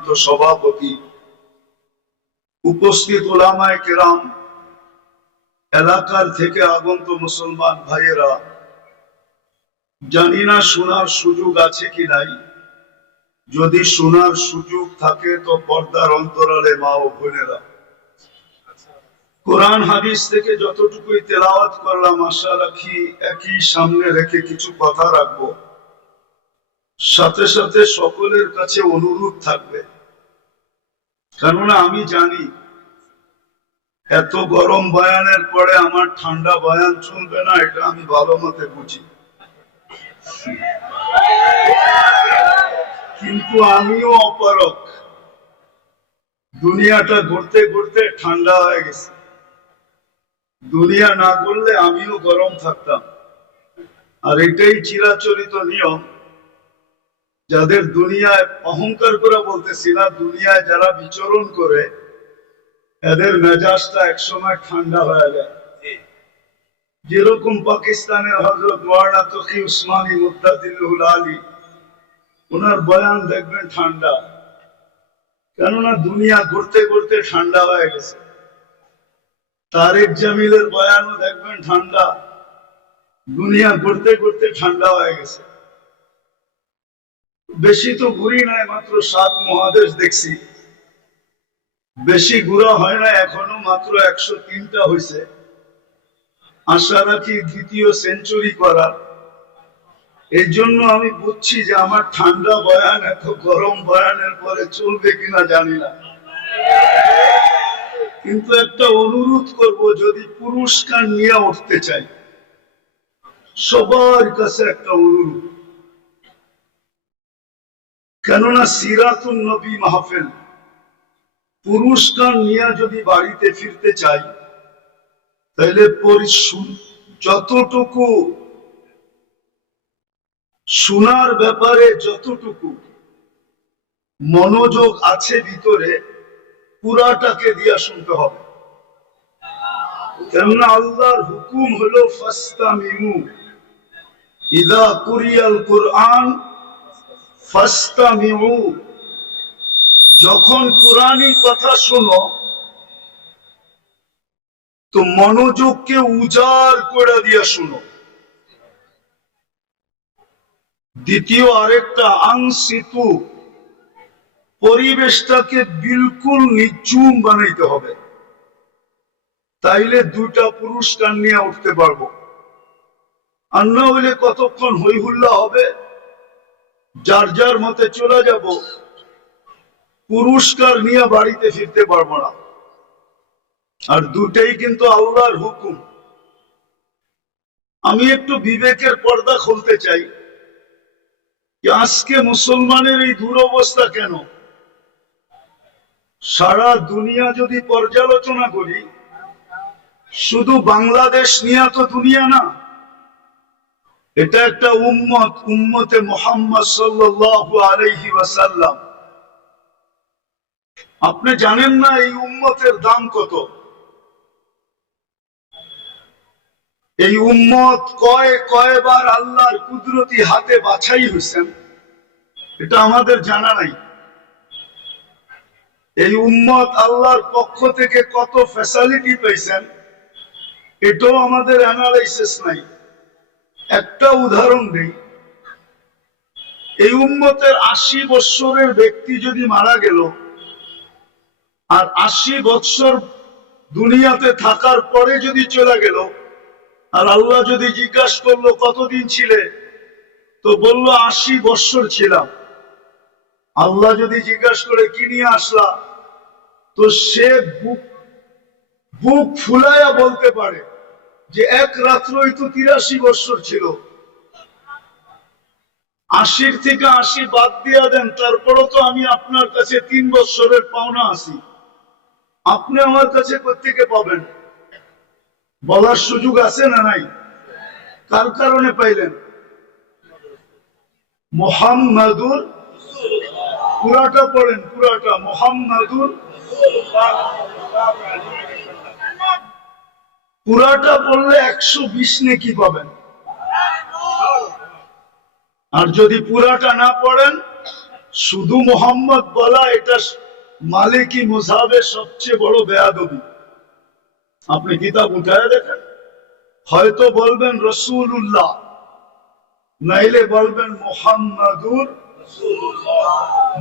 সম্মানিত সভাপতি, উপস্থিত উলামায়ে কেরাম, এলাকার থেকে আগত মুসলমান ভাইয়েরা, জানি না শোনার সুযোগ আছে কি নাই। যদি শোনার সুযোগ থাকে তো পর্দার অন্তরালে মা ও বোনেরা, কোরআন হাদিস থেকে যতটুকুই তেলাওয়াত করলাম আশা রাখি একই সামনে রেখে কিছু কথা রাখবো। সাথে সাথে সকলের কাছে অনুরোধ থাকবে, কেননা আমি জানি এত গরম বয়ানের পরে আমার ঠান্ডা বয়ান চলবে না, এটা আমি ভালো মতে বুঝি। কিন্তু আমিও অপারক, দুনিয়াটা ঘুরতে ঘুরতে ঠান্ডা হয়ে গেছে। দুনিয়া না করলে আমিও গরম থাকতাম। আর এটাই চিরাচরিত নিয়ম, যাদের দুনিয়ায় অহংকার করে বলতেছি না, দুনিয়ায় যারা বিচরণ করে এদের মেজাজটা একসময় ঠান্ডা হয়ে যায়। যেরকম পাকিস্তানের হযরত মাওলানা তকি উসমানী মুদ্দাদিল্লাহুল আলী, ওনার বয়ান দেখবেন ঠান্ডা, কেননা দুনিয়া ঘুরতে ঘুরতে ঠান্ডা হয়ে গেছে। তারেক জামিলের বয়ানও দেখবেন ঠান্ডা, দুনিয়া ঘুরতে ঘুরতে ঠান্ডা হয়ে গেছে। বেশি তো ঘুরি নাই, মাত্র 7 মহাদেশ দেখছি, বেশি ঘুরা হয় না এখনো, মাত্র 103টা হয়েছে। আশা রাখি দ্বিতীয় সেঞ্চুরি করার। এই জন্য আমি বুঝছি যে আমার ঠান্ডা বয়ান এত গরম বয়ানের পরে চলবে কিনা জানি না। কিন্তু একটা অনুরোধ করব, যদি পুরস্কার নিয়ে উঠতে চাই, সবার কাছে একটা অনুরোধ, কেননা সিরাতুন নবী মাহফিল, পুরস্কার নিয়ে যদি বাড়িতে ফিরতে চাই, তাহলে যতটুকু শোনার ব্যাপারে যতটুকু মনোযোগ আছে ভিতরে, পুরাটাকে দিয়া শুনতে হবে। কেননা আল্লাহর হুকুম হলো ফাস্তামিউ ইযা কুরিয়াল কুরআন ফাস্তামিউ, যখন কুরআনী কথা শোনো তো মনোযোগকে উজাড় করে দিয়া শুনো। দ্বিতীয় আরেকটা, আনসিতু, পরিবেশটাকে বিলকুল নিঝুম বানাইতে হবে, তাইলে 2টা পুরস্কার নিয়ে উঠতে পারবো। আর না হইলে কতক্ষণ হই হুল্লা হবে, যার যার মতে চলে যাব, পুরস্কার নিয়ে বাড়িতে ফিরতে পারবো না। আর 2টাই কিন্তু আল্লাহর হুকুম। আমি একটু বিবেকের পর্দা খুলতে চাই, আজকে মুসলমানের এই দুরবস্থা কেন। সারা দুনিয়া যদি পর্যালোচনা করি, শুধু বাংলাদেশ নিয়ে তো দুনিয়া না, এটা একটা উম্মত, উম্মতে মুহাম্মদ সাল্লাল্লাহু আলাইহি ওয়াসাল্লাম। আপনি জানেন না এই উম্মতের দাম কত? এই উম্মত কয়বার আল্লাহর কুদরতি হাতে বাছাই হয়েছেন, এটা আমাদের জানা নাই। এই উম্মত আল্লাহর পক্ষ থেকে কত ফ্যাসিলিটি পেয়েছেন, এটাও আমাদের অ্যানালাইসিস নাই। একটা উদাহরণ দেই, এই উম্মতের 80 বৎসরের ব্যক্তি যদি মারা গেল, আর 80 বৎসর দুনিয়াতে থাকার পরে যদি চলে গেল, আর আল্লাহ যদি জিজ্ঞাসা করলো কতদিন ছিলে, তো বলল 80 বৎসর ছিলাম। আল্লাহ যদি জিজ্ঞাসা করে কি নিয়ে আসলা, তো সে বুক ফুলাইয়া বলতে পারে যে এক রাত্রই তো 83 বৎসর ছিল। 80 থেকে 80 বাদ দিয়া দেন, তারপরও তো আমি আপনার কাছে 3 বৎসরের পাওনা আছি। আপনি আমার কাছে কোত্থেকে পাবেন? বলার সুযোগ আছে না নাই? কার কারণে পাইলেন? মুহাম্মাদুর, পুরাটা পড়েন, পুরাটা, মুহাম্মাদুর, পুরাটা পড়লে 120 নেকি পাবেন। আর যদি পুরাটা না পড়েন শুধু মোহাম্মদ বলা এটা মালিকি মুযহাবের সবচেয়ে বড় বেয়াদবি। আপনি কিতাব উঠায় দেখেন, হয়তো বলবেন রাসূলুল্লাহ, নাইলে বলবেন মুহাম্মাদুর রাসূলুল্লাহ।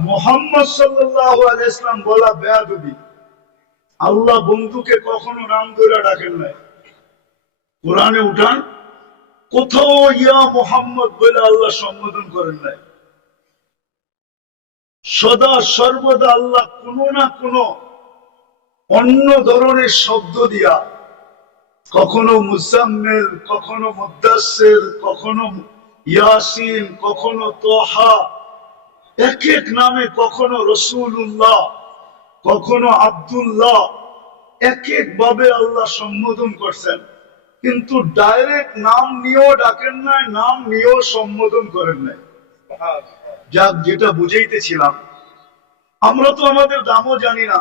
মুহাম্মদ সাল্লাল্লাহু আলাইহি ওয়াসাল্লাম বলা বেয়াদবি। আল্লাহ বন্ধুকে কখনো নাম ধরে ডাকেন নাই। কোরআনে উঠান, কোথাও ইয়া মুহাম্মদ বলে আল্লাহ সম্বোধন করেন নাই। সদা সর্বদা আল্লাহ কোনো না কোনো অন্য ধরনের শব্দ দিয়া, কখনো মুজাম্মিল, কখনো মুদ্দাসসির, কখনো ইয়াসিন, কখনো তোহা, এক এক নামে, কখনো রাসূলুল্লাহ, কখনো আব্দুল্লাহ, এক এক ভাবে আল্লাহ সম্বোধন করছেন। কিন্তু ডাইরেক্ট নাম নিয়েও ডাকেন নাই, নাম নিয়েও সম্বোধন করেন নাই। যাক, যেটা বুঝাইতেছিলাম, আমরা তো আমাদের দামও জানি না।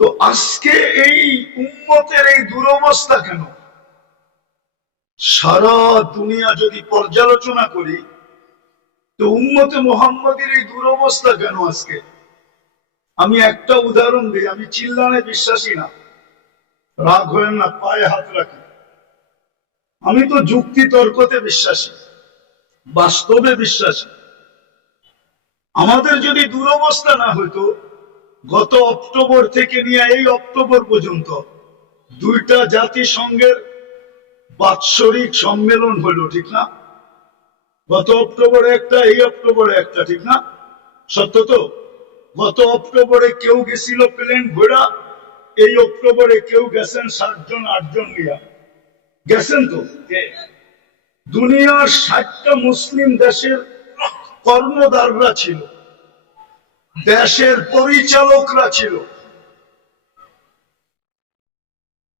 তো আজকে এই উম্মতের এই দুরবস্থা কেন? সারা দুনিয়া যদি পর্যালোচনা করি, তো উম্মতে মুহাম্মাদের এই দুরবস্থা কেন আজকে? আমি একটা উদাহরণ দিই। আমি চিল্লানে বিশ্বাসী না, রাগ হয়েন না, পায়ে হাত রাখি। আমি তো যুক্তি তর্কতে বিশ্বাসী, বাস্তবে বিশ্বাসী। আমাদের যদি দুরবস্থা না হইতো, গত অক্টোবর থেকে নিয়ে এই অক্টোবর পর্যন্ত দুইটা জাতিসংঘের বাৎসরিক সম্মেলন হলো, ঠিক না? গত অক্টোবরে একটা, এই অক্টোবরে একটা, ঠিক না? সত্য তো? গত অক্টোবরে কেউ গেছিল প্লেন ঘোড়া, এই অক্টোবরে কেউ গেছেন 7 জন 8 জন নিয়ে গেছেন। তো দুনিয়ার 60টা মুসলিম দেশের কর্ণধাররা ছিল, দেশের পরিচালকরা ছিল।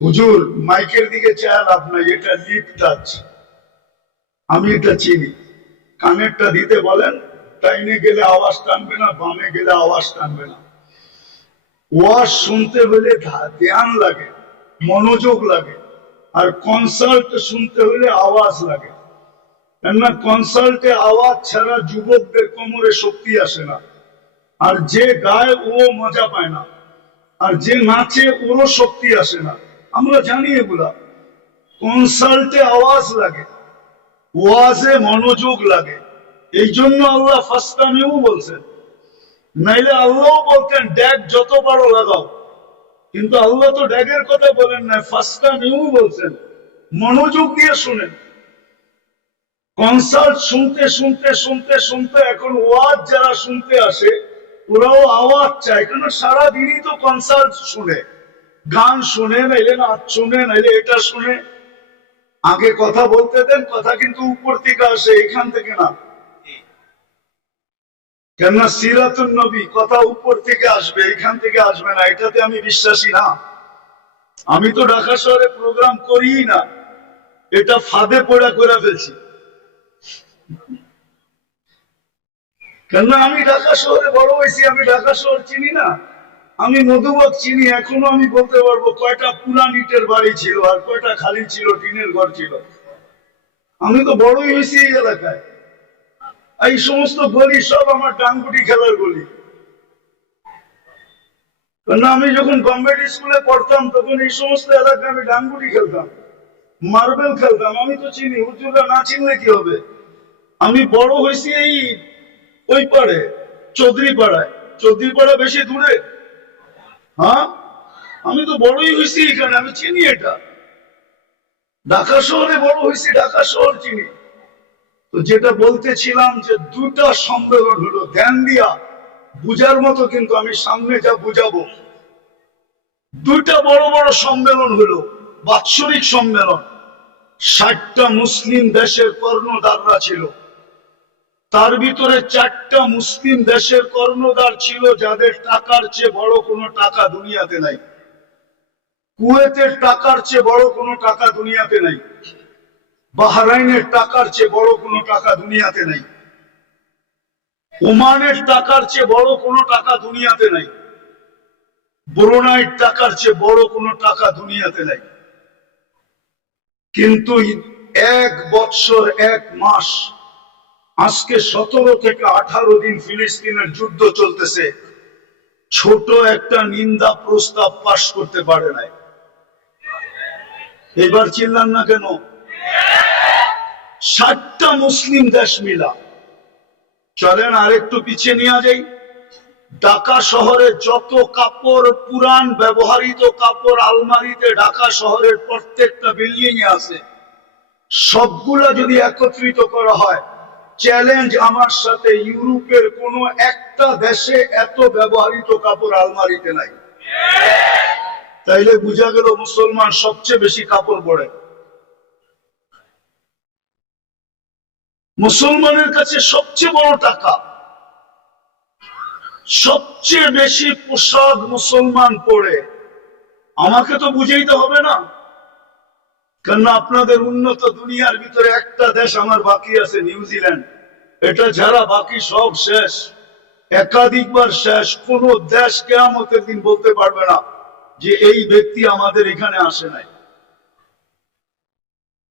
হুজুর, মাইকের দিকে চেয়ে লাভ নাই, এটা লিপ টাচ, আমি এটা চিনি। কানেরটা দিতে বলেন, ডাইনে গেলে আওয়াজ টানবে না, বামে গেলে আওয়াজ টানবে না। ওয়াজ শুনতে হলে ধ্যান লাগে, মনোযোগ লাগে, আর কনসাল্ট শুনতে হলে আওয়াজ লাগে। কেননা কনসাল্টে আওয়াজ ছাড়া যুবকদের কোমরে শক্তি আসে না, আর যে গায় ও মজা পায় না, আর যে নাচে ওরও শক্তি আসে না। আমরা জানি এগুলা। কনসাল্টে আওয়াজ লাগে, ওয়াজে মনোযোগ লাগে। এই জন্য আল্লাহ ফাসতামিউ বলছেন, নাইলে আল্লাহ বলতেন ড্যাগ যত বড় লাগাও, কিন্তু আল্লাহ তো ড্যাগের কথা বলেন না, ফাসতামিউ বলছেন, মনোযোগ দিয়ে শুনেন। কনসার্ট শুনতে শুনতে শুনতে শুনতে এখন ওয়াজ যারা শুনতে আসে, ওরাও আওয়াজ চায়। কেন? সারাদিনই তো কনসার্ট শুনে, গান শুনে, নাইলে নাচ শুনে, নাইলে এটা শুনে। আগে কথা বলতে দেন, কথা কিন্তু উপর থেকে আসে, এখান থেকে না। কেননা সিরাতুন নবী, কথা উপর থেকে আসবে, এখান থেকে আসবে না। এটাতে আমি বিশ্বাসী না। আমি তো ঢাকা শহরে প্রোগ্রাম করি না, এটা ফাঁদে পড়া করে ফেলছি। কেননা আমি ঢাকা শহরে বড় হয়েছি, আমি ঢাকা শহর চিনি না। আমি মধুবাগ চিনি, এখনো আমি বলতে পারবো কয়টা পুরান ইটের বাড়ি ছিল আর কয়টা খালি ছিল, টিনের ঘর ছিল। আমি তো বড়ই হয়েছি এই এলাকায়। এই সমস্ত গলি সব আমার ডাঙ্গুটি খেলার গলি। কেননা আমি যখন গভর্নমেন্ট স্কুলে পড়তাম, তখন এই সমস্ত এলাকায় আমি ডাঙ্গুটি খেলতাম, মার্বেল খেলতাম। আমি তো চিনি, হুজুররা না চিনলে কি হবে। আমি বড় হয়েছি এই ওই পাড়ে, চৌধুরী পাড়ায়। চৌধুরী পাড়া বেশি দূরে? হ্যাঁ, আমি তো বড়ই হয়েছি এখানে, আমি চিনি এটা। ঢাকা শহরে বড় হয়েছি, ঢাকা শহর চিনি। তো যেটা বলতেছিলাম, যে দুটা সম্মেলন হলো, ধ্যান দিয়া বুঝার মতো, কিন্তু আমি সামনে যা বুঝাবো। দুইটা বড় বড় সম্মেলন হলো, বাৎসরিক সম্মেলন। 60টা মুসলিম দেশের কর্ণধাররা ছিল। তার ভিতরে 4টা মুসলিম দেশের কর্ণধার ছিল যাদের টাকার চেয়ে বড় কোনো টাকা দুনিয়াতে নাই। কুয়েতের টাকার চেয়ে বড় কোনো টাকা দুনিয়াতে নাই। বাহরাইনের টাকার চেয়ে বড় কোনো টাকা দুনিয়াতে নাই। ওমানের টাকার চেয়ে বড় কোনো টাকা দুনিয়াতে নাই। ব্রুনাইয়ের টাকার চেয়ে বড় কোনো টাকা দুনিয়াতে নাই। কিন্তু 1 বৎসর 1 মাস আজকে 17 থেকে 18 দিন ফিলিস্তিনের যুদ্ধ চলতেছে, ছোট একটা নিন্দা প্রস্তাব পাশ করতে পারে নাই। এবার চিল্লান না কেন? 60টা মুসলিম দেশ মিলা। চলেন আরেকটু পিছিয়ে নিয়ে যাই। ঢাকা শহরে যত কাপড়, পুরান ব্যবহৃত কাপড় আলমারিতে ঢাকা শহরের প্রত্যেকটা বিল্ডিং এ আছে, সবগুলা যদি একত্রিত করা হয়, চ্যালেঞ্জ আমার সাথে, ইউরোপের কোন একটা দেশে এত ব্যবহৃত কাপড় আলমারিতে নাই। তাইলে বোঝা গেল মুসলমান সবচেয়ে বেশি কাপড় পরে। মুসলমানের কাছে সবচেয়ে বড় টাকা, সবচেয়ে বেশি পোশাক মুসলমান পরে। আমাকে তো বুঝাইতে হবে না, কেন আপনাদের উন্নত দুনিয়ার ভিতরে একটা দেশ আমার বাকি আছে, নিউজিল্যান্ড। এটা ছাড়া বাকি সব শেষ, একাধিকবার শেষ। কোন দেশ কিয়ামতের দিন বলতে পারবে না যে এই ব্যক্তি আমাদের এখানে আসে নাই।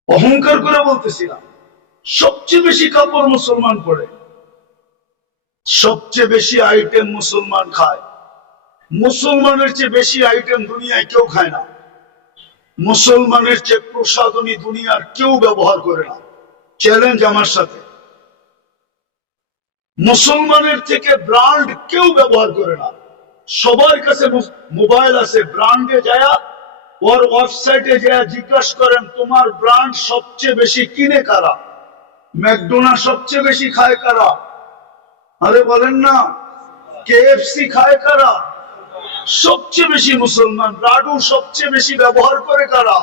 অহংকার করে বলতেছিলাম, সবচেয়ে বেশি কাপড় মুসলমান পরে, সবচেয়ে বেশি আইটেম মুসলমান খায়। মুসলমানের চেয়ে বেশি আইটেম দুনিয়ায় কেউ খায় না। মুসলমানের চেয়ে প্রসাধনী দুনিয়ার কেউ ব্যবহার করে না। চ্যালেঞ্জ আমার সাথে। মুসলমানের থেকে ব্র্যান্ড কেউ ব্যবহার করে না। সবার কাছে মোবাইল আছে, ব্র্যান্ডে যায় ওর ওয়েবসাইটে যায় জিজ্ঞাসা করেন তোমার ব্র্যান্ড সবচেয়ে বেশি কিনে কারা, ম্যাকডোনাল্ড সবচেয়ে বেশি খায় কারা, আরে বলেন না, কেএফসি খায় কারা, সবচেয়ে বেশি মুসলমান। রাডু সবচেয়ে বেশি ব্যবহার করে কারা,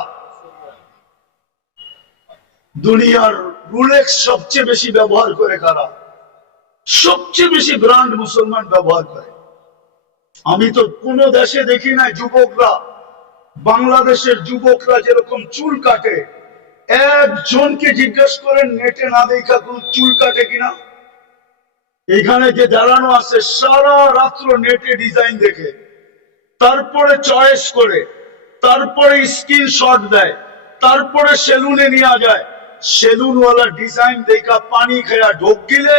দুনিয়ার রুলেক্স সবচেয়ে বেশি ব্যবহার করে কারা, সবচেয়ে বেশি ব্র্যান্ড মুসলমান ব্যবহার করে। আমি তো কোন দেশে দেখি না যুবকরা, বাংলাদেশের যুবকরা যেরকম চুল কাটে, একজনকে জিজ্ঞেস করেন নেটে না দেখা কোন চুল কাটে কিনা। এখানে যে দাঁড়ানো আছে সারা রাত্র নেটে ডিজাইন দেখে, তারপরে চয়েস করে, তারপরে স্ক্রিনশট দেয়, তারপরে সেলুনে নিয়ে যায়। সেলুনওয়ালা ডিজাইন দেখা পানি খেয়া ঢোক গিলে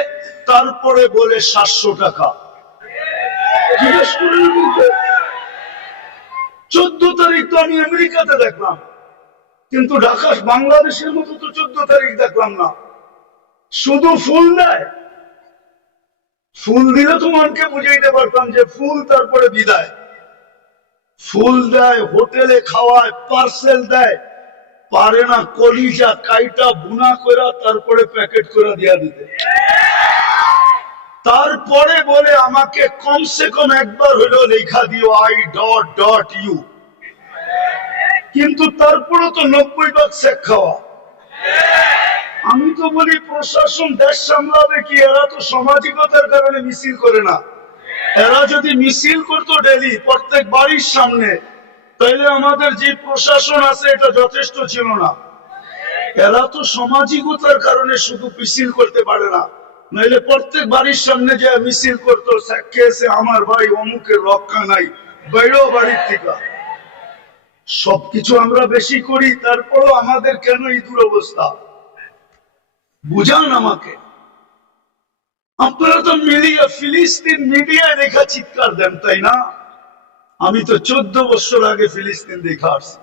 তারপরে বলে 700 টাকা। 14 তারিখ তো আমি আমেরিকাতে দেখলাম, কিন্তু ঢাকা বাংলাদেশের মতো তো 14 তারিখ দেখলাম না। শুধু ফুল দেয়। ফুল দিলে তোমাকে বুঝাইতে পারতাম যে ফুল, তারপরে বিদায়। ফুল দেয়, হোটেলে খাওয়ায়, পার্সেল দেয়, পারে না কলিজা কাইটা বুনা করে তারপরে প্যাকেট করে দিয়া দিতে। তারপরে বলে আমাকে কমসে কম একবার হলেও লেখা দিও I.U। কিন্তু তারপরে তো 90 ভাগ শেখ খাওয়া। আমি তো বলি প্রশাসন দেশ সামলাবে কি, এরা তো সামাজিকতার কারণে মিছিল করে না। এরা যদি মিছিল করতো ডেলি প্রত্যেক বাড়ির সামনে, তাইলে আমাদের যে প্রশাসন আছে এটা যথেষ্ট ছিল না। এরা তো সামাজিকতার কারণে শুধু মিছিল করতে পারে না, নাইলে প্রত্যেক বাড়ির সামনে যে মিছিল করতো, খেয়েছে আমার ভাই অমুকের রক্ষা নাই, বাইরেও বাড়ির থেকে। সবকিছু আমরা বেশি করি, তারপরও আমাদের কেন এই দুরবস্থা বুঝান আমাকে। আপনারা তো মিডিয়া, ফিলিস্তিন মিডিয়ায় দেখা চিৎকার দেন, তাই না? আমি তো 14 বছর আগে ফিলিস্তিন দেখা আসছি।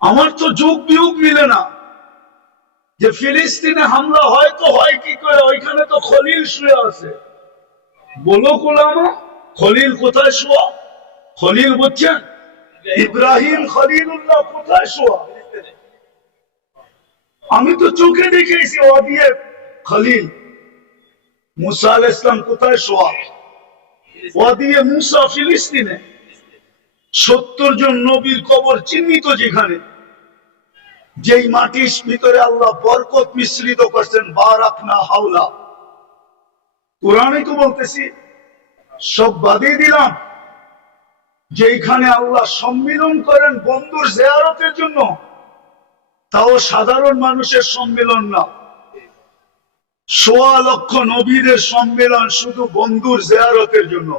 আমার তো যুগ বিয়োগ মিলে না যে ফিলিস্তিনে হামলা হয় তো হয় কি করে। ওইখানে তো খলিল শুয়ে আছে। বলো গোলামা, খলিল কোথায় শোয়া? খলিল বলছেন ইব্রাহিম খলিলুল্লাহ কোথায় শোয়া? আমি তো চোখে দেখেছি ওয়াদিয়ে খলিল। মুসা আলাইহিস সালাম কোথায় শোয়া? ওয়াদিয়ে মুসা ফিলিস্তিনে। 70 জন নবীর কবর চিহ্নিত যেখানে, যেই মাটির ভিতরে আল্লাহ বরকত মিশ্রিত করছেন, বারাকনা হাওলা। কোরআনে তো বলতেছি, সব বাদিয়ে দিলাম, যেখানে আল্লাহ সম্মিলন করেন বন্ধুর জিয়ারতের জন্য, তাও সাধারণ মানুষের সম্মেলন না। 1.25 লক্ষ নবীদের সম্মেলন শুধু বন্ধুর জিয়ারতের জন্য,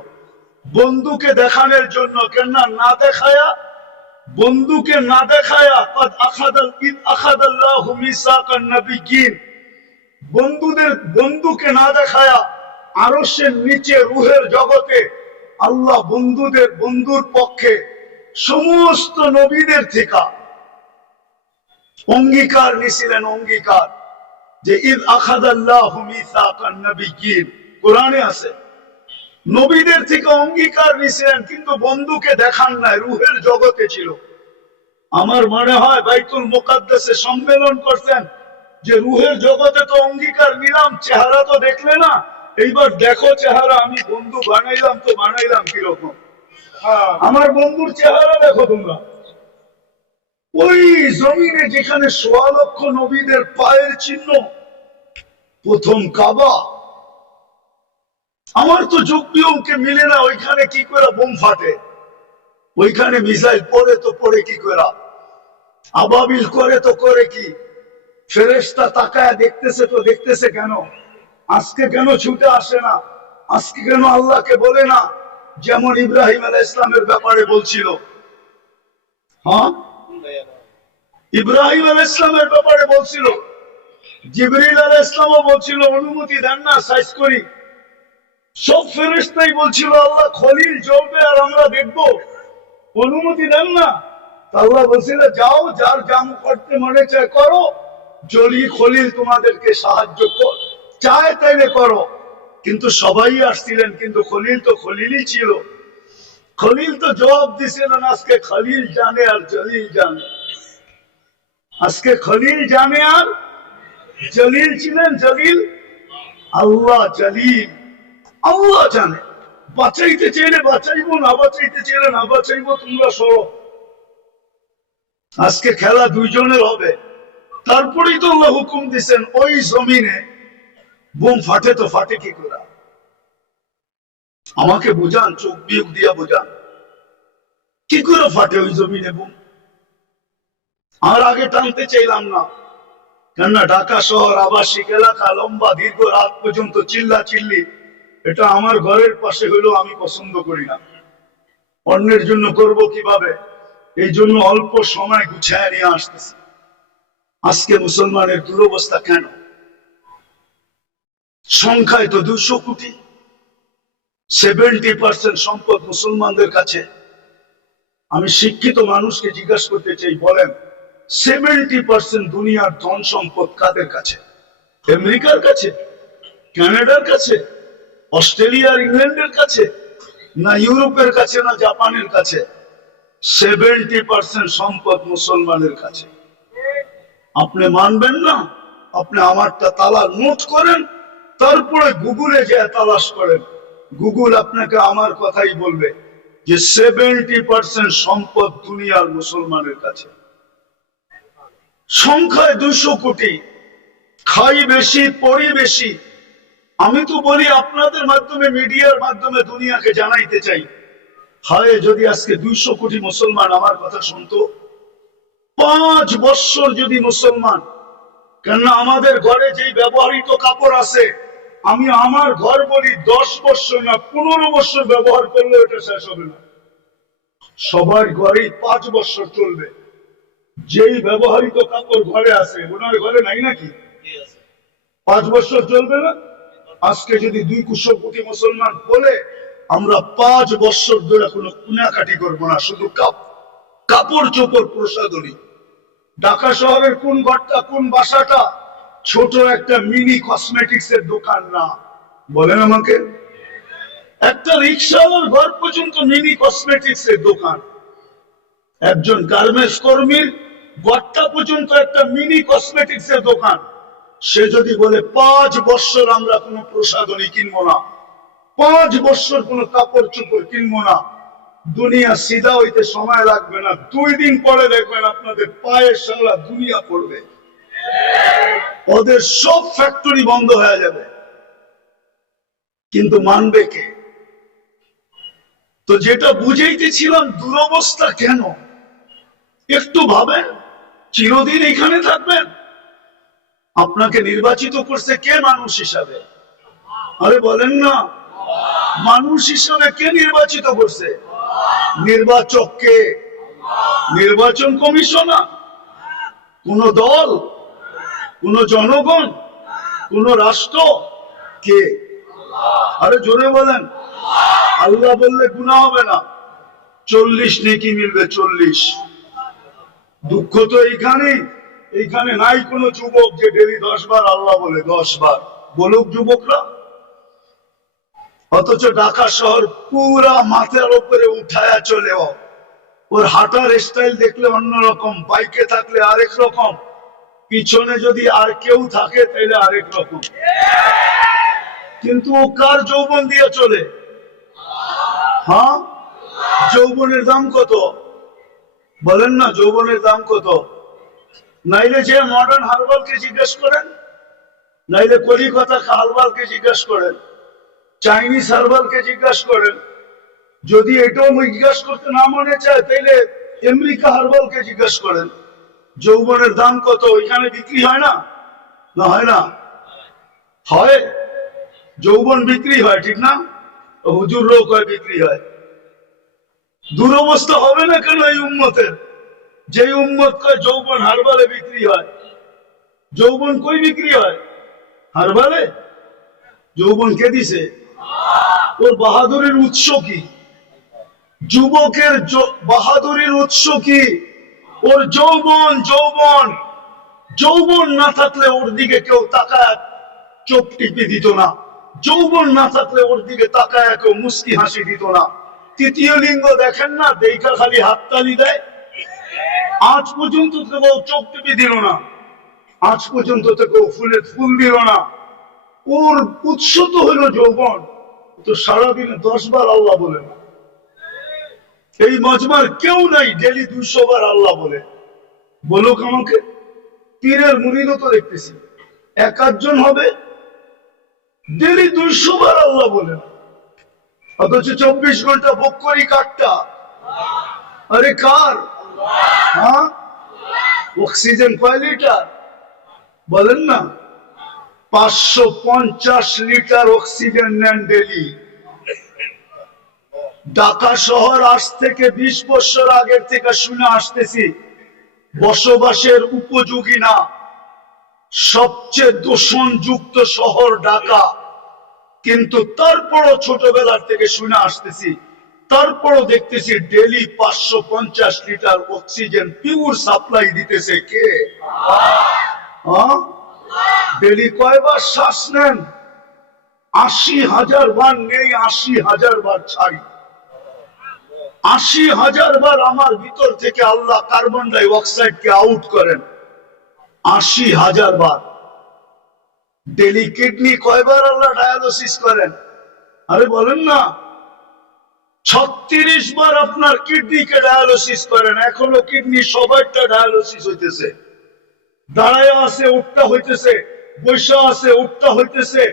বন্ধুকে দেখানোর জন্য। কেন না দেখায়া, বন্ধুকে না দেখায়া, বন্ধুকে না দেখায়া আরশের নিচে রুহের জগতে আল্লাহ বন্ধুর পক্ষে সমস্ত নবীদের থেকে অঙ্গীকার নিছিলেন, অঙ্গীকার যে ইদ আখাযাল্লাহু মিসাকান নাবিয়্যিন, কোরআনে আছে। নবীদের থেকে অঙ্গীকার নিছিলেন, কিন্তু বন্ধুকে দেখান নাই, রুহের জগতে ছিল। আমার মনে হয় বাইতুল মুকাদ্দাসে সম্মেলন করছেন যে রুহের জগতে তো অঙ্গীকার নিলাম, চেহারা তো দেখলে না, এইবার দেখো চেহারা, আমি বন্ধু বানাইলাম তো বানাইলাম কিরকম, আমার বন্ধুর চেহারা দেখো তোমরা। ওই জমিনে যেখানে ১৬ লক্ষ নবীদের পায়ের চিহ্ন, প্রথম কাবা, আমার তো যোগ বিয়োগকে মিলে না, ওইখানে কি করে বোম ফাটে, ওইখানে মিসাইল পড়ে তো পড়ে কি করে, আবাবিল করে তো করে কি, ফেরেশতা তাকায় দেখতেছে তো দেখতেছে কেন, আজকে কেন ছুটে আসে না, আজকে কেন আল্লাহকে বলে না, যেমন ইব্রাহিম আলাইহিস সালামের ব্যাপারে বলছিল। হ্যাঁ, ইব্রাহিম আলাইহিস সালামের ব্যাপারে বলছিল, জিবরিল আলাইহিস সালামও বলছিল অনুমতি দেন না সাইজ করি, সব ফেরেশতাই বলছিল আল্লাহ খলিল জ্বলবে আর আমরা দেখব, অনুমতি দেন না। আল্লাহ বলছিল যাও, যার জাম করতে মনে চায় করো, জলি খলিল তোমাদেরকে সাহায্য চায় তাইলে করো। কিন্তু সবাই আসছিলেন, কিন্তু খলিল তো খলিলই ছিল, খলিল তো জবাব দিছিলেন, আজকে খলিল জানে আর জলিল জানে, আজকে খলিল জানে আর জলিল ছিলেন, জলিল আল্লাহ, জলিল আল্লাহ জানে। বাঁচাইতে চাইলে বাঁচাইবো, না বাঁচাইতে চাইলে না বাঁচাইবো, তোমরা সরো। আজকে খেলা দুইজনের হবে, তারপরেই তো আল্লাহ হুকুম দিচ্ছেন ওই জমিনে বোম ফাটে তো ফাটে কি করে, আমাকে বুঝান, চোখ বিয়োগ দিয়া বুঝান, কি করে ফাটে ওই জমিনে বোম। আর আগে টানতে চাইলাম না, কেননা ঢাকা শহর আবাসিক এলাকা, লম্বা দীর্ঘ রাত পর্যন্ত চিল্লা চিল্লি, এটা আমার ঘরের পাশে হইলেও আমি পছন্দ করি না, অন্যের জন্য করব কিভাবে, এই জন্য অল্প সময় গুছায় নিয়ে আসতেছি। আজকে মুসলমানের দুরবস্থা কেন, সংখ্যায় তো 200 কোটি, 70% সম্পদ মুসলমানদের কাছে। আমি শিক্ষিত মানুষকে জিজ্ঞাসা করতে চাই, বলেন 70% দুনিয়ার ধন সম্পদ কাদের কাছে? আমেরিকার কাছে, কানাডার কাছে, অস্ট্রেলিয়ার ইংল্যান্ডের কাছে, না ইউরোপের কাছে, না জাপানের কাছে? 70% সম্পদ মুসলমানের কাছে। আপনি মানবেন না? আপনি আমারটা তালা নোট করেন, তারপরে গুগলে যে তালাশ করেন, গুগল আপনাকে আমার কথাই বলবে যে 70% সম্পদ দুনিয়ার মুসলমানের কাছে। সংখ্যায় 200 কোটি, খাই বেশি, পড়ি বেশি। আমি তো বলি আপনাদের মাধ্যমে, মিডিয়ার মাধ্যমে দুনিয়াকে জানাইতে চাই, হায় যদি আজকে 200 কোটি মুসলমান আমার কথা শুনতো, 5 বছর যদি মুসলমান, কেননা আমাদের ঘরে যেই ব্যবহৃত কাপড় আছে, আমি আমার ঘর বলি 10 বছর না 15 বছর ব্যবহার করলে এটা শেষ হবে না, সবার ঘরেই 5 বছর চলবে। যেই ব্যবহৃত কাপড় ঘরে আছে, ওনার ঘরে নাই নাকি? 5 বছর চলবে না? আজকে যদি 200 কোটি মুসলমান বলে, আমরা 5 বছর ধরে কোনো কুনাকাটি করবো না, শুধু কাপড় চোপড় প্রসাদনী। ঢাকা শহরের কোন ঘরটা, কোন বাসাটা ছোট একটা মিনি কসমেটিক্স এর দোকান না? বলেন আমাকে। একটা রিক্সাওয়ালার ঘর পর্যন্ত মিনি কসমেটিক্স এর দোকান, একজন গার্মেন্টস কর্মীর ঘরটা পর্যন্ত একটা মিনি কসমেটিক্স এর দোকান। সে যদি বলে 5 বছর আমরা কোনো প্রসাদনী কিনবো না, 5 বছর কোনো কাপড় চোপড় কিনবো না, দুনিয়া সিধা হইতে সময় লাগবে না, 2 দিন পরে দেখবেন আপনাদের পায়ে সারা দুনিয়া পড়বে, ওদের সব ফ্যাক্টরি বন্ধ হয়ে যাবে। কিন্তু মানবে কে? তো যেটা বুঝাইতেছিলাম, দুরবস্থা কেন একটু ভাবেন। চিরদিন এখানে থাকবেন? আপনাকে নির্বাচিত করছে কে মানুষ হিসাবে? আরে বলেন না, মানুষ হিসাবে কে নির্বাচিত করছে? নির্বাচক কে? নির্বাচন কমিশনার? কোন দল? কোন জনগণ? কোন রাষ্ট্র? কে? আরে জোরে বলেন। আল্লাহ বললে গুনাহ হবে না, 40 নেকি মিলবে, 40। দুঃখ তো এইখানে নাই কোনো যুবক যে ডেলি 10 বার আল্লাহ বলে, 10 বার বলুক যুবকরা। অথচ ঢাকা শহর পুরা মাথার উপরে উঠায়া চলেও, ওর হাঁটার স্টাইল দেখলে অন্যরকম, বাইকে থাকলে আরেক রকম, পিছনে যদি আর কেউ থাকে তাহলে আরেক রকম। কিন্তু ও কার যৌবন দিয়ে চলে? হ্যাঁ, যৌবনের দাম কত বলেন না? যৌবনের দাম কত? নাইলে যে মডার্ন হারবালকে জিজ্ঞেস করেন, নাইলে কলিকাতা হারবালকে জিজ্ঞেস করেন, চাইনিজ হারবালকে জিজ্ঞেস করেন। যদি এটাও জিজ্ঞেস করতে না মনে চায় তাইলে আমেরিকা হারবালকে জিজ্ঞেস করেন যৌবনের দাম কত। ওইখানে বিক্রি হয় না? না হয় না? হয়, যৌবন বিক্রি হয়, ঠিক না? হুজুর লোক হয় বিক্রি হয়। দুরবস্থা হবে না কেন এই উম্মতের? যে উম্মত কয় যৌবন হারবালে বিক্রি হয়। যৌবন কই বিক্রি হয়? হারবালে। যৌবন কে দিছে? ওর বাহাদুরের উৎস কি? যুবকের বাহাদুরের উৎস কি? ওর যৌবন। যৌবন যৌবন না থাকলে ওর দিকে কেউ তাকায় চোখ টিপে দিত না। যৌবন না থাকলে ওর দিকে তাকায় কেউ মুস্কি হাসি দিত না। তৃতীয় লিঙ্গ দেখেন না, দেখা খালি হাততালি দেয়। আজ পর্যন্ত তো কেউ চোখ টিপে দিল না, আজ পর্যন্ত তো কেউ ফুলে ফুল দিল না। ওর উৎস তো হলো যৌবন। তো সারাদিনে 10 বার আল্লাহ বলে না। এই মজমার কেউ নাই ডেলি 200 বার আল্লাহ বলে। বলুক আমাকে। পীরের মুরিদও তো দেখতেছি 1-8 হবে ডেলি 200 বার আল্লাহ বলে, অথচ 24 ঘন্টা ভোগ করি কাঠটা। আরে কার? হ্যাঁ, অক্সিজেন কয় লিটার বলেন না? 550 লিটার অক্সিজেন নেন ডেলি। ঢাকা শহর আজ থেকে 20 বছর আগের থেকে শুনে আসতেছি বসবাসের উপযোগী না, সবচেয়ে দূষণযুক্ত শহর ঢাকা। কিন্তু তারপরও ছোটবেলার থেকে শুনে আসতেছি, তারপরও দেখতেছি daily 550 litre oxygen pure supply দিতেছে কে? ডেলি কয়বার শ্বাস নেন? 80,000 বার নেই, 80,000 বার ছাড়ি। 80,000 বার আমার ভিতর থেকে আল্লাহ কার্বন ডাই অক্সাইডকে আউট করেন, 80,000 বার। ডেলি কিডনি কয়বার আল্লাহ ডায়ালিসিস করেন? আরে বলেন না। 36 বার আপনার কিডনিকে ডায়ালিসিস করেন। এখনো কিডনি সবাইটা ডায়ালিসিস হইতেছে। দাঁড়ায় আছে উঠটা হইতেছে, বৈশা আছে উঠটা হইতেছে,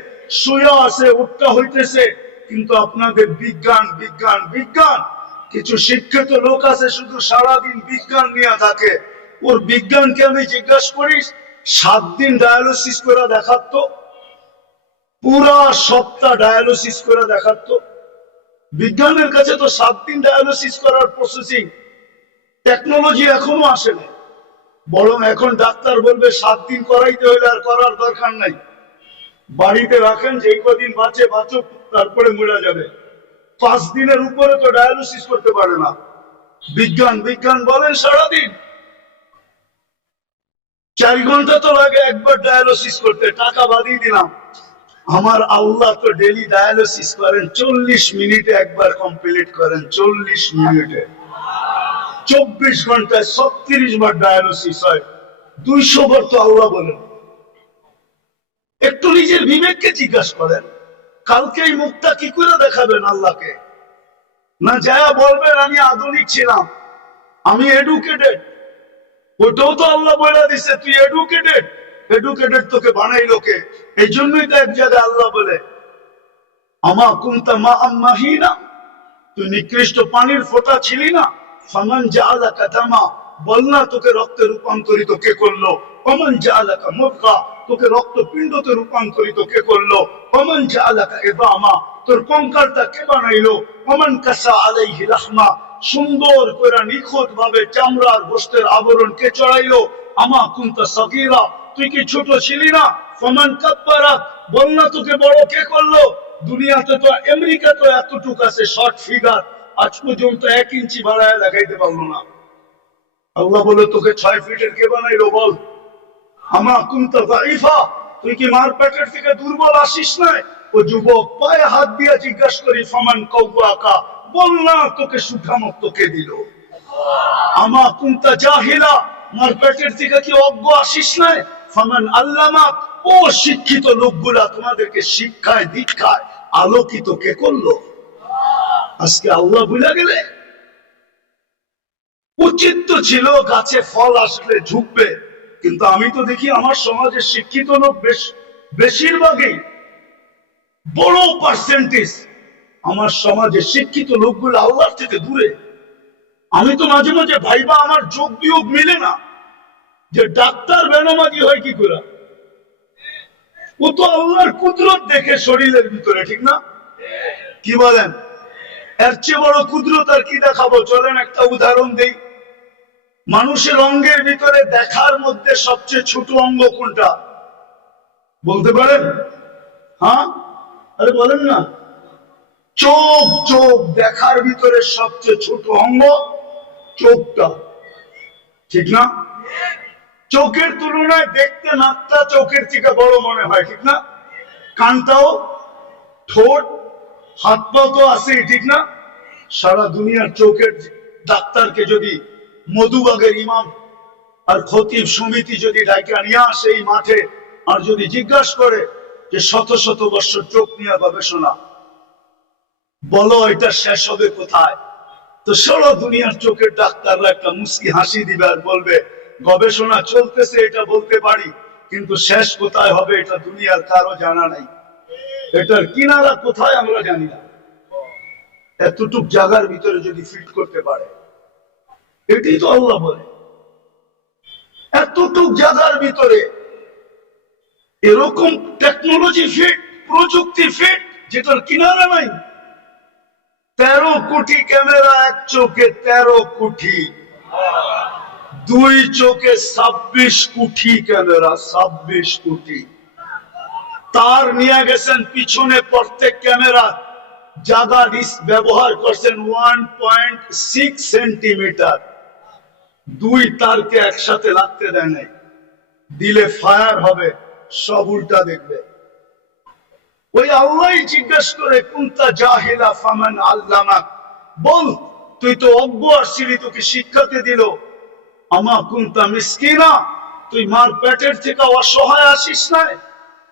শুয়া আছে উঠটা হইতেছে। কিন্তু আপনাদের বিজ্ঞান বিজ্ঞান বিজ্ঞান। কিছু শিক্ষিত লোক আছে শুধু সারাদিন বিজ্ঞান নিয়ে থাকে। ওর বিজ্ঞানকে আমি জিজ্ঞাসা করিস 7 দিন ডায়ালিসিস করে দেখাতো, পুরা সপ্তাহ ডায়ালিসিস করে দেখাতো। বিজ্ঞানের কাছে তো 7 দিন ডায়ালিসিস করার প্রসেসিং টেকনোলজি এখনো আসে না। বরং এখন ডাক্তার বলবে 7 দিন করাইতে হইলে আর করার দরকার নাই, বাড়িতে রাখেন, যে কদিন বাঁচে বাঁচুক, তারপরে মরে যাবে। 5 দিনের উপরে তো ডায়ালিসিস করতে পারে না। বিজ্ঞান বিজ্ঞান বলেন সারাদিন। 4 ঘন্টা তো লাগে একবার ডায়ালিসিস করতে, টাকা বাদিয়ে দিলাম। আমার আল্লাহ তো ডেলি ডায়ালিসিস করেন 40 মিনিটে একবার কমপ্লিট করেন, 40 মিনিটে। 24 ঘন্টায় 36 বার ডায়ালিসিস হয়, 200 বার তো আল্লাহ বলেন। একটু নিজের বিবেককে জিজ্ঞাসা করেন, কালকে এই মুখটা কি করে দেখাবেন আল্লাহকে? না যায়া বলবেন আমি আধুনিক ছিলাম, আমি এডুকেটেড। ওটাও তো আল্লাহ বলে দিচ্ছে তুই এডুকেটেড। এডুকেটেড তোকে বানাইলো কে? এই জন্যই তো এক জায়গায় আল্লাহ বলে আমা কুনতা মা আম্মাহিনা, তুই নিকৃষ্ট পানির ফোঁটা ছিলি না। ফামান জাআলাকা দামা, বল না তোকে রক্তে রূপান্তরিত কে করলো? ফামান জাআলাকা মুদগা, তোকে রক্তপিণ্ডতে রূপান্তরিত কে করলো? ফামান জাআলাকা ইযামা, তোর কঙ্কালটা কে বানাইলো? ফামান কাসা আলাইহি লাহমা, সুন্দর করে নিখুঁত ভাবে চামড়ার গোশতের আবরণ কে চড়াইলো? আমা কুনতা সাগীরা, তুই কি ছোট ছিলি না? ফামান কাব্বারাক, বল না তোকে বড় কে করলো? দুনিয়াতে তো আমেরিকা তো এতটুক আছে শর্ট ফিগার, আজ পর্যন্ত 1 ইঞ্চি বাড়ায় দেখাইতে পারলো না। আল্লাহ বলে তোকে 6 ফিটের কে বানাইলো বল? আমা কুনতা যায়িফা, তুই কি মার পেটের থেকে দুর্বল আসিস না? ও যুবক পায়ে হাত দিয়ে জিজ্ঞাসা করি ফামান কাওয়াকা, বল না তোকে সুঠামত কে দিল? আমা কুনতা জাহিলা, মার পেটের থেকে কি অজ্ঞ আসিস না? ফামান আল্লামাক, ও শিক্ষিত লোকগুলা তোমাদেরকে শিক্ষায় দীক্ষায় আলোকিত কে করলো? আজকে আল্লাহ ভুলে গেলে? উচিত তো ছিল গাছে ফল আসলে ঝুঁকবে, কিন্তু আমি তো দেখি আমার সমাজে শিক্ষিত লোক বেশিরভাগই বড় পার্সেন্টেজ আমার সমাজে শিক্ষিত লোকগুলো আল্লাহর থেকে দূরে। আমি তো মাঝে মাঝে ভাইবা আমার যোগ বিয়োগ মিলে না, যে ডাক্তার বেনামাজি হয় কি করে? ও তো আল্লাহর কুদরত দেখে শরীরের ভিতরে, ঠিক না? কি বলেন? এর চেয়ে বড় কুদরত আর কি দেখাবো? চলেন একটা উদাহরণ দেই। মানুষের অঙ্গের ভিতরে দেখার মধ্যে সবচেয়ে ছোট অঙ্গ কোনটা বলতে পারেন? হ্যাঁ, আরে বলেন না। চোখ। চোখ দেখার ভিতরে সবচেয়ে ছোট অঙ্গ চোখটা, ঠিক না? চোখের তুলনায় দেখতে নাকটা চোখের থেকে বড় মনে হয়, ঠিক না? কানটাও, ঠোঁট, হাত পা তো আছে, ঠিক না? সারা দুনিয়ার চোখের ডাক্তারকে যদি মধুবাগের ইমাম আর খতিব সমিতি যদি ডাইকা নিয়ে আসে এই মাঠে, আর যদি জিজ্ঞাসা করে যে শত শত বছর চোখ নিয়ে গবেষণা, বলো এটা শেষ হবে কোথায়? তো সারা দুনিয়ার চোখের ডাক্তাররা একটা মুস্কি হাসি দিবে আর বলবে গবেষণা চলতেছে, এটা বলতে পারি, কিন্তু শেষ কোথায় হবে এটা দুনিয়ার কারো জানা নাই। এটার কিনারা কোথায় আমরা জানি না। এতটুক জায়গার ভিতরে যদি ফিট করতে পারে, এটাই তো আল্লাহ বলে। এতটুক জায়গার ভিতরে এরকম টেকনোলজি ফিট, প্রযুক্তি ফিট, যেটার কিনারা নাই। 13 কোটি ক্যামেরা এক চোখে, 13 কোটি, 2 চোখে 26 কোটি ক্যামেরা, 26 কোটি। তার নিয়ে গেছেন পিছনে, প্রত্যেক ক্যামেরা জায়গা ব্যবহার করছেন 1.6 সেন্টিমিটার। 2 তারকে একসাথে লাগতে দেয় নাই, দিলে ফায়ার হবে, সব উল্টা দেখবে। ওই আল্লাহ জিজ্ঞেস করে কুনতা জাহিলা ফামান আল্লামাক, বল তুই তো অজ্ঞ আসছিলি, তোকে শিক্ষাতে দিল। আমা কুনতা মিসকিনা, তুই মার পেটের থেকে অসহায় আসিস না?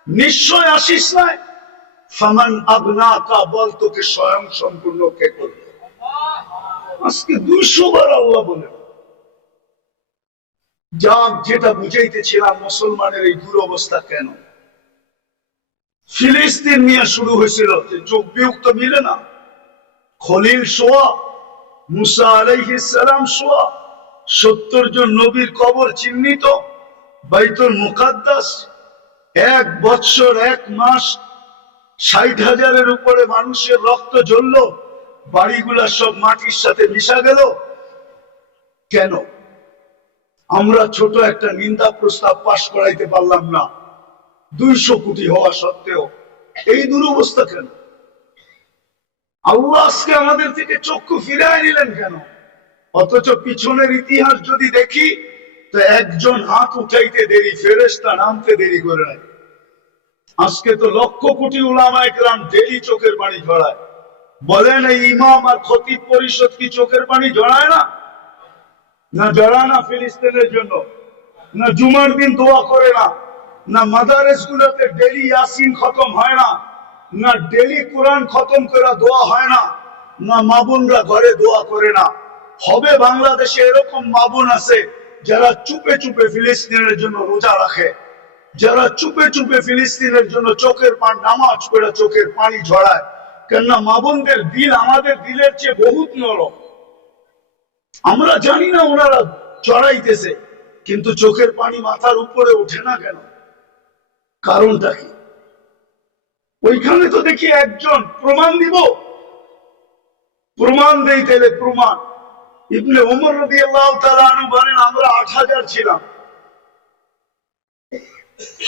নিশ্চয় আসিস না। ফামান আগনাকা, বল তোকে স্বয়ং সম্পূর্ণ কে করবে? আজকে 200 বার আল্লাহ বলে। যাক, যেটা বুঝাইতেছিলাম মুসলমানের এই দুরবস্থা কেন? ফিলিস্তিন নিয়ে শুরু হয়েছিল, যে যোগ বিয়োগ তো মিলে না। খলিল সোয়া, মুসা আলাইহিস সালাম সোয়া, 70 জন নবীর কবর চিহ্নিত, বাইতুল মুকাদ্দাস 1 বৎসর 1 মাস 60,000-এর উপরে মানুষের রক্ত ঝরল, বাড়িগুলা সব মাটির সাথে মিশা গেল। কেন? আমরা ছোট একটা নিন্দা প্রস্তাব পাশ করাইতে পারলাম না, 200 কোটি হওয়া সত্ত্বেও। এই দুরবস্থা কেন? আল্লাহ আজকে আমাদের থেকে চক্ষু ফিরায় নিলেন কেন? অথচ পিছনের ইতিহাস যদি দেখি, তো একজন হাত উঠাইতে দেরি, ফেরেশতা নামতে দেরি করে নাই। আজকে তো লক্ষ কোটি উলামায়ে কেরাম ডেইলি চোখের পানি ঝরায়। বলেন এই ইমাম আর খতিব পরিষদ কি চোখের পানি ঝরায় না? না জড়ায় না ফিলিস্তিনের জন্য? না জুমার দিন দোয়া করে না? না মাদারেস গুলোতে ডেলি ইয়াসিন খতম হয় না? না ডেলি কোরআন খতম করে দোয়া হয় না? না মা বোনরা ঘরে দোয়া করে না? হবে বাংলাদেশে এরকম মা বোন আছে যারা চুপে চুপে ফিলিস্তিনের জন্য রোজা রাখে, যারা চুপে চুপে ফিলিস্তিনের জন্য চোখের পানি, নামাজ পড়ে চোখের পানি ঝরায়। কেননা মা বোনদের দিল আমাদের দিলের চেয়ে বহুত নরম। আমরা জানি না ওনারা চড়াইতেছে, কিন্তু চোখের পানি মাথার উপরে ওঠে না কেন? কারণটা কি? ওইখানে তো দেখি একজন প্রমাণ দিব, প্রমাণ দেই তাহলে প্রমাণ। ইবনে ওমর রাদিয়াল্লাহু তাআলা আনহু বলেন আমরা 8,000 ছিলাম,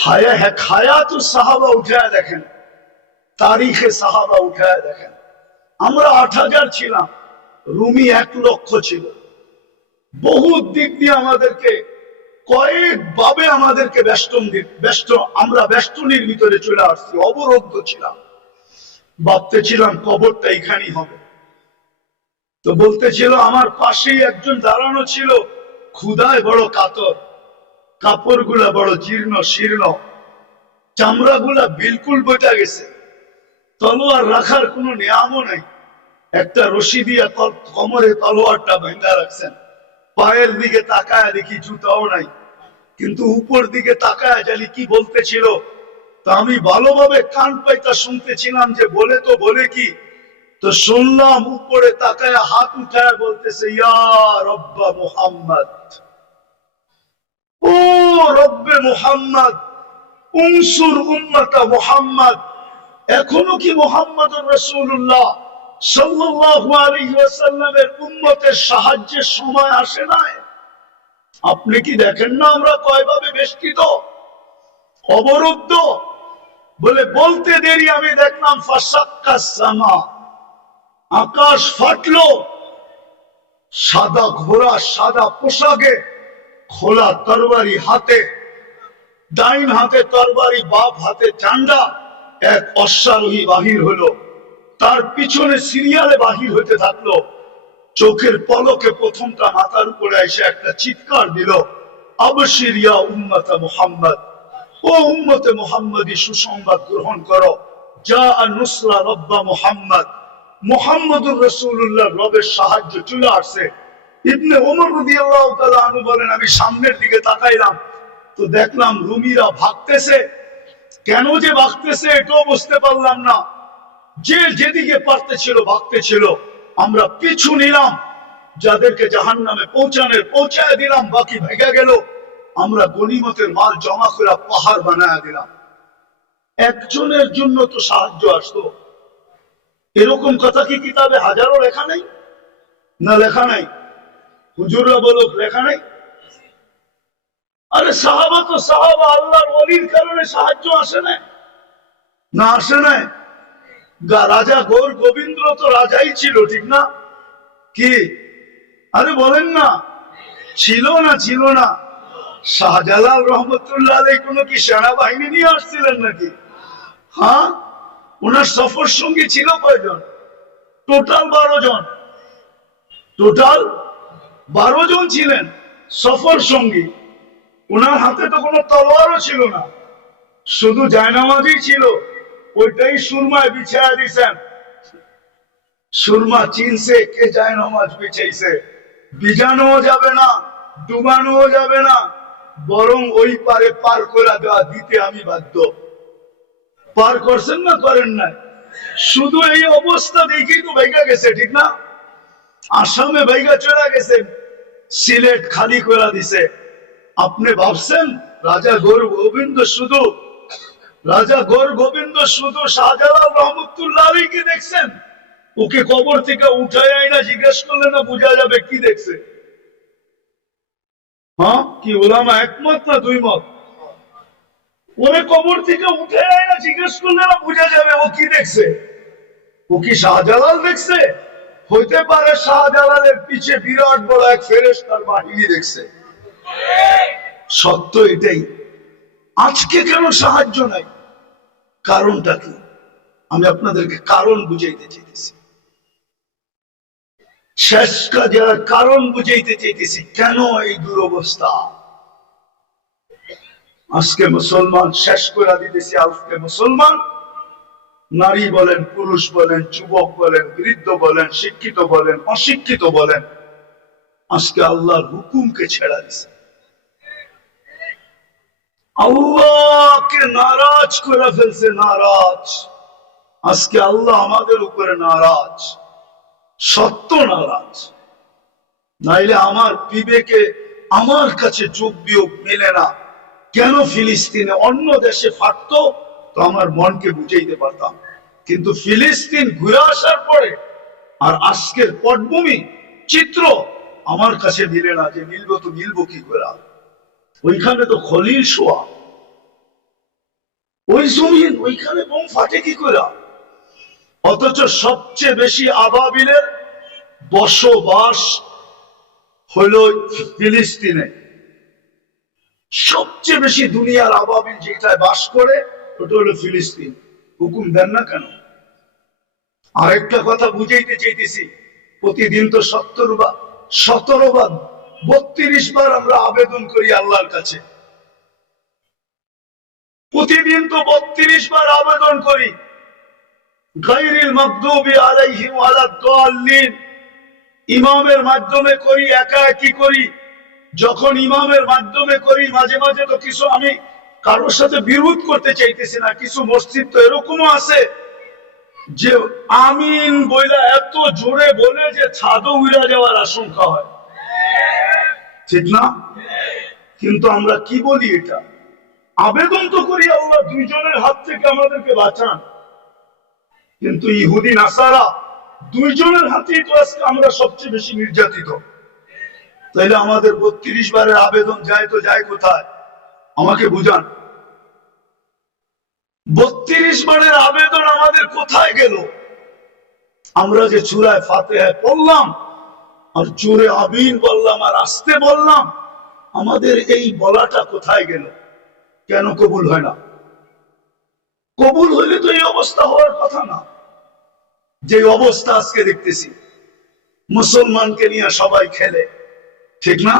হায়াতুস সাহাবা উঠায় দেখেন, তারিখে সাহাবা উঠায় দেখেন। আমরা 8,000 ছিলাম, রুমি 1,00,000 ছিল। বহু দিক দিয়ে আমাদেরকে কয়েকভাবে আমাদেরকে আমরা বেষ্টনীর ভিতরে চলে আসছি, অবরুদ্ধ ছিলাম। ভাবতেছিলাম কবরটা এখানেই হবে। তো বলতেছিল, আমার পাশেই একজন দাঁড়ানো ছিল, ক্ষুধায় বড় কাতর, কাপড় গুলা বড় জীর্ণ শীর্ণ, চামড়া গুলা বিলকুল বইটা গেছে, তলোয়ার রাখার কোনো নিয়ামও নাই। একটা রশি দিয়া কোমরে তলোয়ারটা বাঁধা রাখছেন। পায়ের দিকে তাকায় দেখি জুতাও নাই, কিন্তু উপর দিকে তাকায় জানি কি বলতেছিল। তা আমি ভালোভাবে কান পাইতা শুনতেছিলাম যে বলে কি। তো শুনলাম উপরে তাকায় হাত উঠায় বলতেছে, ইয়া রব্বা মুহাম্মদ, ও রব্বে মুহাম্মদ, উনসুর উম্মতা মুহাম্মদ। এখনো কি মুহাম্মদুর রাসূলুল্লাহ সাল্লাল্লাহু আলাইহি ওয়াসাল্লামের উম্মতের সাহায্যের সময় আসে নাই? আপনি কি দেখেন না আমরা কয়ভাবে বেষ্টিত, অবরুদ্ধ? বলতে দেরি আমি দেখলাম ফাসাক্কাস সামা, আকাশ ফাটলো। সাদা ঘোড়া, সাদা পোশাকে, খোলা তরবারি হাতে, ডাইন হাতে তরবারি, বাপ হাতে ঝান্ডা, এক অশ্বারোহী বাহির হলো। তার পিছনে সিরিয়ালে বাহির হইতে থাকলো। চোখের পলকে প্রথমটা মাথার উপরে এসে একটা চিৎকার দিল, আবশির ইয়া উম্মতা মুহাম্মদ, ও উম্মতে মুহাম্মদী সুসংবাদ গ্রহণ করো, যা নুসরা রব্বা মুহাম্মদ, মুহাম্মদুর রাসূলুল্লাহ রবের সাহায্য চলে আসছে। ইবনে ওমর রাদিয়াল্লাহু তাআলা আনহু বলেন, আমি সামনের দিকে তাকাইলাম তো দেখলাম রুমিরা ভাগতেছে। কেন যে ভাগতেছে এটাও বুঝতে পারলাম না। যে যেদিকে পারতেছিল ভাগতেছিল। আমরা পিছু নিলাম, যাদেরকে জাহান্নামে পৌঁছায় দিলাম, বাকি ভেগে গেল। আমরা গনিমতের মাল জমা করে পাহাড় বানায় দিলাম। একজনের জন্য তো সাহায্য আসতো, এরকম কথা কি কিতাবে হাজারো লেখা নাই? না লেখা নাই? হুজুররা বলুক লেখা নাই? আরে সাহাবা তো সাহাবা, আল্লাহর ওলির কারণে সাহায্য আসে না? না আসে না? রাজা গৌর গোবিন্দ তো রাজাই ছিল, ঠিক না? কি আরে বলেন না, ছিল না? ছিল না? শাহজালাল রহমতুল্লাহ আলাইহি কোনো কি সেনাবাহিনী নিয়ে আসছিলেন নাকি? হ্যাঁ, ওনার সফর সঙ্গী ছিল কয়জন? টোটাল 12 জন। টোটাল 12 জন ছিলেন সফর সঙ্গী। ওনার হাতে তো কোনো তলোয়ারও ছিল না, শুধু জায়নামাজই ছিল। ওইটাই সুরমায় বিছায়া দিছেন। সুরমা চিনছে কে জায়নামাজ বিছাইছে। ভিজানো যাবে না, ডুবানো যাবে না, বরং ওই পারে পার করে দেওয়া দিতে আমি বাধ্য। পার করছেন না করেন নাই? শুধু এই অবস্থা দেখেই তো ভাইগা গেছে, ঠিক না? আসামে ভাইগা চলে গেছে, সিলেট খালি করে দিছে। আপনি ভাবছেন রাজা গৌর গোবিন্দ শুধু শাহজালাল রহমতুল্লাহ আলাইহিকে দেখছেন? ওকে কবর থেকে উঠায় আইনা জিজ্ঞেস করলে না বোঝা যাবে কি দেখছে? হ্যাঁ, কি ওলামা একমত না দুই মত? ওরে কবর থেকে উঠে আইনা জিজ্ঞেস করলে না বোঝা যাবে ও কি দেখছে? ও কি শাহজালাল দেখছে? হইতে পারে শাহজালালের পিছে বিরাট বড় এক ফেরেশতার বাহিনী দেখছে। সত্য এটাই। আজকে কেন সাহায্য নাই? কারণটা কি? আমি আপনাদেরকে কারণ বুঝাইতে চাইতেছি। শেষ কাজে কারণ বুঝাইতে চাইতেছি, কেন এই দুরবস্থা। আজকে মুসলমান শেষ করে দিতেছি। আজকে মুসলমান, নারী বলেন, পুরুষ বলেন, যুবক বলেন, বৃদ্ধ বলেন, শিক্ষিত বলেন, অশিক্ষিত বলেন, আজকে আল্লাহর হুকুমকে ছেড়া দিছে। আল্লাহকে নারাজ করে ফেলছে, নারাজ। আজকে আল্লাহ আমাদের উপরে নারাজ, সত্য নারাজ। নাইলে আমার বিবেকে, আমার কাছে যোগ বিয়োগ মেলে না। কেন ফিলিস্তিনে অন্য দেশে ফাটতো তো আমার মনকে বুঝাইতে পারতাম, কিন্তু ফিলিস্তিন ঘুরে আসার পরে আর আজকের পটভূমি চিত্র আমার কাছে মিলে না। যে মিলবো তো মিলবো কি করে? ওইখানে তো খলিল শোয়া, ওই জমিন ওইখানে বোম ফাটে কি করে? অথচ সবচেয়ে বেশি আবাবিলের বসবাস হলো ফিলিস্তিনে। সবচেয়ে বেশি দুনিয়ার আবাবিল যেটায় বাস করে ওটা হলো ফিলিস্তিন। হুকুম দেন না কেন? আরেকটা কথা বুঝাইতে চাইতেছি, প্রতিদিন তো 17 বার 32 বার আমরা আবেদন করি আল্লাহর কাছে। প্রতিদিন তো 32 বার আবেদন করি, গায়রিল মাগদুবি আলাইহিম ওয়ালাদ-দাল্লিন। ইমামের মাধ্যমে করি, একা একই করি। যখন ইমামের মাধ্যমে করি, মাঝে মাঝে তো কিছু, আমি কারোর সাথে বিরোধ করতে চাইতেছি না, কিছু মসজিদ তো এরকমও আছে যে আমিন বইলা এত জোরে বলে যে ছাদও উড়া যাওয়ার আশঙ্কা হয়, ঠিক না? কিন্তু আমরা কি বলি? এটা আবেদন তো করি আল্লাহ দুইজনের হাত থেকে আমাদেরকে বাঁচান, কিন্তু ইহুদি নাসারা দুইজনের হাতেই তো আজকে আমরা সবচেয়ে বেশি নির্যাতিত। তাইলে আমাদের 32 বারের আবেদন যায় তো যায় কোথায়? আমাকে বুঝান। 32 বারের আবেদন আমাদের কোথায় গেল? আমরা যে চূড়ায় ফাতিহা পড়লাম আর জোরে আমিন বললাম আর আস্তে বললাম, আমাদের এই বলাটা কোথায় গেল? কেন কবুল হয় না? কবুল হইলে তো এই অবস্থা হওয়ার কথা না। যে অবস্থা আজকে দেখতেছি, মুসলমানকে নিয়ে সবাই খেলে, ঠিক না?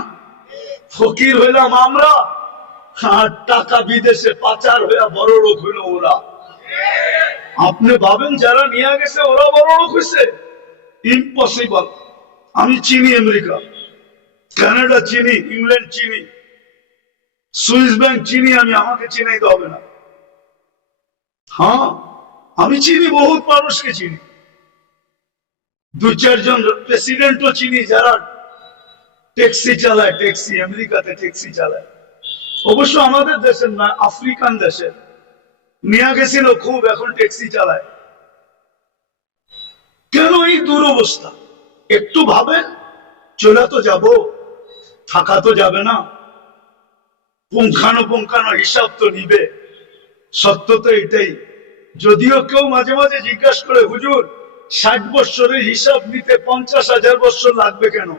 ফকির হইলাম আমরা, আর টাকা বিদেশে পাচার হইয়া বড় লোক হইল ওরা। আপনি ভাবেন যারা নিয়ে গেছে ওরা বড় লোক হয়েছে? ইম্পসিবল। আমি চিনি আমেরিকা, কানাডা চিনি, ইংল্যান্ড চিনি, সুইস ব্যাংক চিনি, আমি, আমাকে চিনাইতে হবে না। হ্যাঁ, আমি চিনি, বহুত মানুষকে চিনি, 2-4 জন প্রেসিডেন্টও চিনি যারা ট্যাক্সি চালায়, ট্যাক্সি, আমেরিকাতে ট্যাক্সি চালায়। অবশ্য আমাদের দেশের না, আফ্রিকান দেশের। নিয়ে গেছিল খুব, এখন ট্যাক্সি চালায়। কেন এই দুরবস্থা? একটু ভাবেন, চলে তো যাব, থাকা তো যাবে না, পুঙ্খানো হিসাব তো নিবে। সত্য তো এটাই। যদিও কেউ মাঝে মাঝে জিজ্ঞাসা করে, হুজুর 60 বছরের হিসাব নিতে 50,000 বছর লাগবে কেন?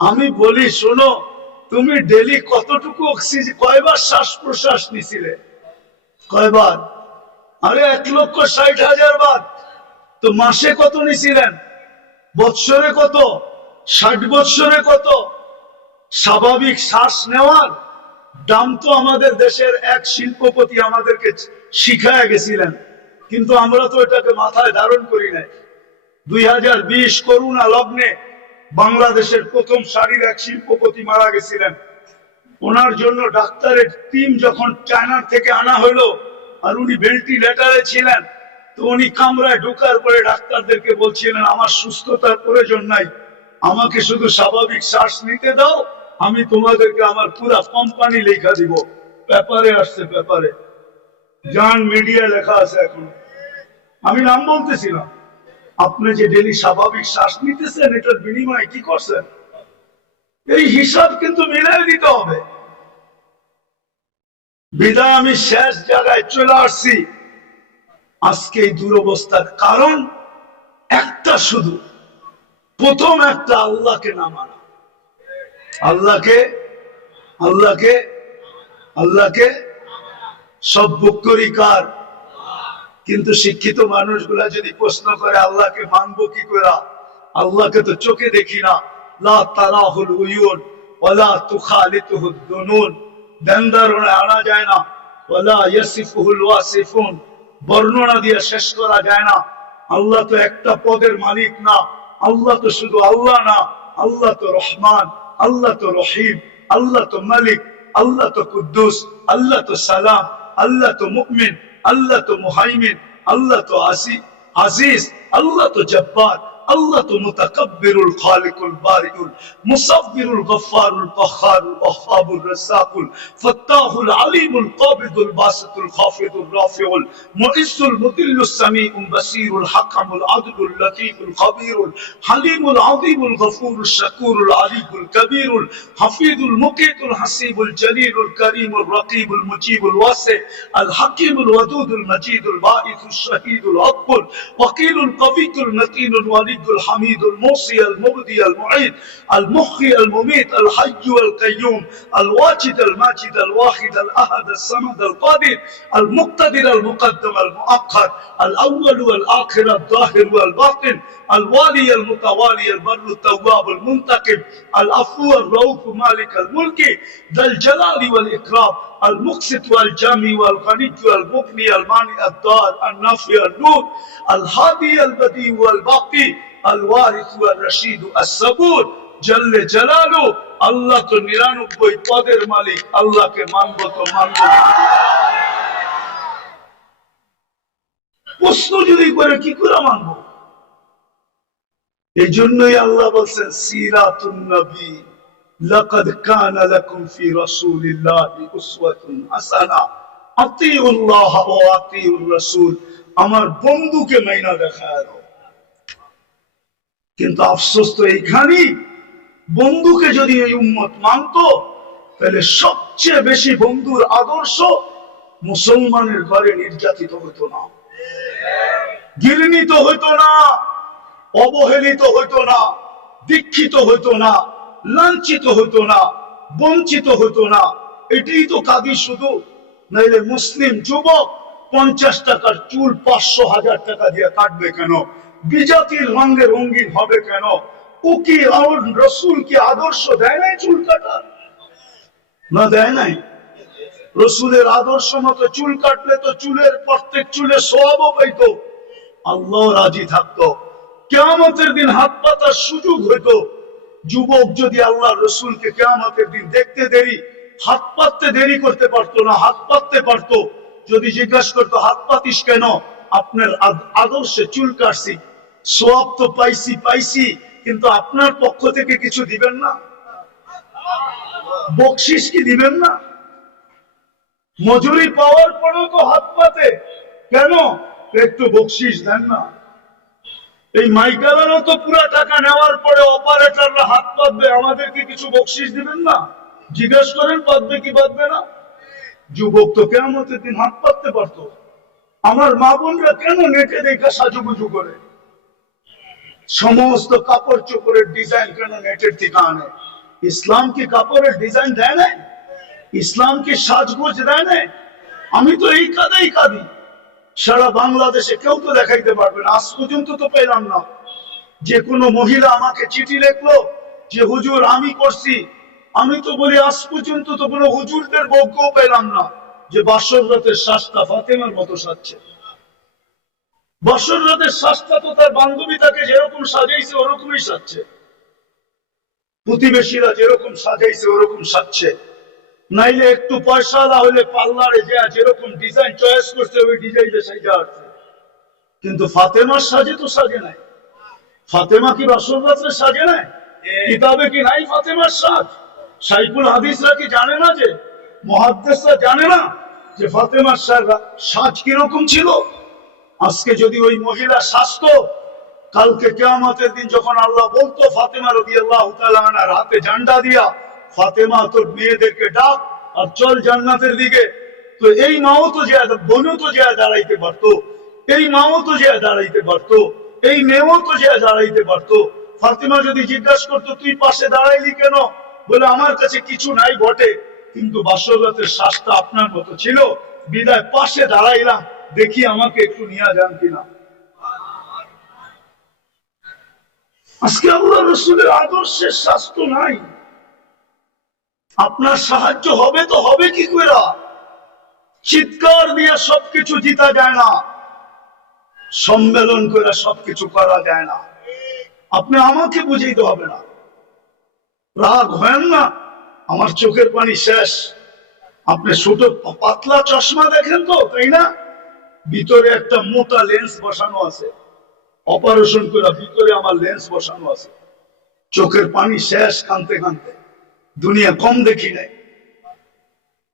আমি বলি, শোনো, তুমি ডেলি কতটুকু অক্সিজেন, কয়বার শ্বাস প্রশ্বাস নিছিলে? কয়বার? আরে 1,60,000 বার। তো মাসে কত নিছিলেন? বৎসরে কত? 60 বৎসরে কত? স্বাভাবিক শ্বাস নেওয়ার দাম তো আমাদের দেশের এক শিল্পপতি আমাদেরকে শিখায় গেছিলেন, কিন্তু আমরা তো এটাকে মাথায় ধারণ করি নাই। 2020 করোনা লগ্নে বাংলাদেশের প্রথম সারির এক শিল্পপতি মারা গেছিলেন। ওনার জন্য ডাক্তারের টিম যখন চায়না থেকে আনা হলো, আর উনি ভেন্টিলেটারে ছিলেন, তো উনি কামরায় ঢোকার পরে ডাক্তারদেরকে বলছিলেন, আমার সুস্থতার প্রয়োজন নাই, আমাকে শুধু স্বাভাবিক শ্বাস নিতে দাও, আমি তোমাদেরকে আমার পুরা কোম্পানি লেখা দিব। পেপারে আসছে, পেপারে, জান মিডিয়া লেখা আছে এখন, আমি নাম বলতেছিলাম। আপনি যে ডেলি স্বাভাবিক শ্বাস নিতেছেন, এটার বিনিময়ে কি করছেন? এই হিসাব কিন্তু মিলাই দিতে হবে। বিদায় আমি শেষ জায়গায় চলে আসছি। আজকে এই দুরবস্থার কারণ একটা, শুধু প্রথম একটা, আল্লাহকে না মানা। আল্লাহকে সব বুক করি কার? কিন্তু শিক্ষিত মানুষগুলা যদি প্রশ্ন করে আল্লাহকে মানবো কি করে, আল্লাহকে তো চোখে দেখি না, লা তারাহুল উয়ুন ওয়ালা তুখালিতুহুদ দুনুন, ধ্যানধারণে আনা যায় না, ওয়ালা ইয়াসিফুহুল ওয়াসিফুন, বর্ণনা দিয়ে শেষ করা যায় না। আল্লাহ তো একটা পদের মালিক না, আল্লাহ তো শুধু আল্লাহ না, আল্লাহ তো রহমান, আল্লাহ তো রহিম, আল্লাহ তো মালিক, আল্লাহ তো কুদ্দুস, আল্লাহ তো সালাম, আল্লাহ তো মুমিন, আল্লাহ তো মুহাইমিন, আল্লাহ তো আজিজ, আল্লাহ তো জব্বার, আল্লাহ তো মুতাকাব্বিরুল খালিকুল বারিউল মুসাব্বিরুল গফফারুল কাহ্হারুল ওয়াহ্হাবুর রাজ্জাকুল ফাত্তাহুল আলিমুল কাবিদুল বাসিতুল খাফিদুর রাফিউল মুইজ্জুল মুদিল্লুস সামিউল বাসিরুল হাকামুল আদলুল লতীফুল খাবীরুল হালিমুল আযীমুল গফুরুশ শাকুরুল আলিয়ুল কবীরুল হাফিজুল মুকিতুল হাসিবুল জলিলুল করিমুল রকিবুল মুজিবুল ওয়াসি আল হাকিমুল ওয়াদুদুল মজিদুল বাঈসুশ শাহীদুল আকবর ওয়াকিলুল কবিয়ুল মতিনুল ওয়ালিদুল হামিদুল মুসি আল মুবদি আল মুঈদ আল মুহয়ি আল মুমীত আল হাইয়্যু আল কাইয়্যুম আল ওয়াজিদ আল মাজিদ আল ওয়াহিদ আল আহাদ আল সামাদ আল কাদির আল মুক্তাদির আল মুকদ্দম আল মুআক্খার আল আউয়াল ওয়াল আখির আল যাহির ওয়াল বাতিন আল ওয়ালি আল মুতাওয়ালি আল বাররু তাওয়াব আল মুনতাকিম আল আফু আল রাউফ মালিক আল মুলকি যাল জালালি ওয়াল ইকরাম المقسط والجامع والغني والمغني المانع الضار النافع النور الهادي البديع والباقي الوارث والرشيد الصبور جل جلاله আল্লাহ তো 99 পদের মালিক আল্লাহকে মানব তো মানব প্রশ্ন যদি করে কি করে মানব এইজন্যই আল্লাহ বলেন সিরাতুন নবী لقد كان لكم في رسول الله أسوة حسنة أطيعوا الله وأطيعوا الرسول আমার বন্ধুকে মাইনা দেখায় দাও কিন্তু আফসোস তো এইখানেই বন্ধুকে যদি এই উম্মত মানতো তাহলে সবচেয়ে বেশি বন্ধুর আদর্শ মুসলমানের ঘরে নির্যাতিত হতো না ঘৃণিত হতো না অবহেলিত হতো না দীক্ষিত হতো না লাঞ্ছিত হতো না বঞ্চিত হতো না এটাই তো কাঁদি শুধু নাইলে মুসলিম যুবক 50 টাকার চুল 500,000 টাকা দিয়ে কাটবে কেন বিজাতির রঙে রঙিন হবে কেন ও কি আমার রসুল কি আদর্শ দেয় নাই চুল কাটার না দেয় নাই রসুলের আদর্শ মতো চুল কাটলে তো চুলের প্রত্যেক চুলে সওয়াবও পাইতো আল্লাহ রাজি থাকতো কিয়ামতের দিন হাত পাতার সুযোগ হইতো যুবক যদি আল্লাহ রসুলকে কিয়ামতের দিন দেখতে দেরি হাত পাততে দেরি করতে পারতো না হাত পাততে পারতো যদি জিজ্ঞাসা করতো হাত পাতিস কেন আপনার আদর্শে চুল কাটছি সওয়াব তো পাইছি কিন্তু আপনার পক্ষ থেকে কিছু দিবেন না বকশিশ কি দিবেন না মজুরি পাওয়ার পরেও তো হাত পাতে কেন একটু বকশিশ দেন না এই মাইকালারও তো পুরো টাকা নেওয়ার পরে অপারেটররা হাত পাতবে আমাদেরকে কিছু বকশিশ দিবেন না জিজ্ঞেস করেন পাতবে কি পাতবে না যুবক তো কিয়ামতের দিন হাত পাততে পারতো আমার মা বোনরা কেন নেটে দেখা সাজুগুজু করে সমস্ত কাপড় চোপড়ের ডিজাইন কেন নেটের থেকে আনে ইসলাম কি কাপড়ের ডিজাইন দেয় না ইসলাম কি সাজগোজ দেয় না আমি তো এই কাঁদি সারা বাংলাদেশে কেউ তো দেখাইতে পারবে না আজ পর্যন্ত তো পেলাম না যে কোনো মহিলা আমাকে চিঠি লিখলো যে হুজুর আমি করছি আমি তো বলি আজ পর্যন্ত তো কোনো হুজুরদের বউকেও পেলাম না যে বাসর রাতের শ্বাসটা ফাতেমার মতো সাজছে বাসর রাতের শ্বাসটা তো তার বান্ধবী তাকে যেরকম সাজাইছে ওরকমই সাজছে প্রতিবেশীরা যেরকম সাজাইছে ওরকম সাজছে নাইলে একটু পয়সাওয়ালা হলে পার্লারে যেরকম ডিজাইন চয়েস করছে ওই ডিজাইনে সাজা আছে কিন্তু ফাতেমার সাজে তো সাজে নাই ফাতেমা কি বাসর রাতে সাজে নাই কিতাবে কি নাই ফাতেমার সাজ সাইফুল হাদিসরা কি জানে না যে মুহাদ্দিসরা জানে না যে ফাতেমার সাজ কিরকম ছিল আজকে যদি ওই মহিলা সাজতো কালকে কিয়ামতের দিন যখন আল্লাহ বলতো ফাতেমা রাদিয়াল্লাহু তাআলা আনহার হাতে ঝান্ডা দিয়া ফাতেমা তোর মেয়েদেরকে ডাক আর চল জান্নাতের দিকে তো এই মাও তো যে বোনও তো যে দাঁড়াইতে পারতো এই মাও তো যে দাঁড়াইতে পারতো এই মেয়েও তো যে দাঁড়াইতে পারতো ফাতেমা যদি জিজ্ঞাসা করতো তুই পাশে দাঁড়াইলি কেন বলে আমার কাছে কিছু নাই বটে কিন্তু বাসর রাতের শ্বাসটা আপনার মতো ছিল বিদায় পাশে দাঁড়াইলাম দেখি আমাকে একটু নিয়ে যান কিনা আজকে আল্লাহ রসুলের আদর্শের শাস্ত্র নাই আপনার সাহায্য হবে তো হবে কি করে চিৎকার দিয়ে সবকিছু জিতা যায় না সম্মেলন করে সবকিছু করা যায় না আপনি আমাকে বুঝাইতে হবে না রাগ হয় না আমার চোখের পানি শেষ আপনি ছোট পাতলা চশমা দেখেন তো তাই না ভিতরে একটা মোটা লেন্স বসানো আছে অপারেশন করে ভিতরে আমার লেন্স বসানো আছে, চোখের পানি শেষ কানতে কানতে, দুনিয়া কম দেখি নাই।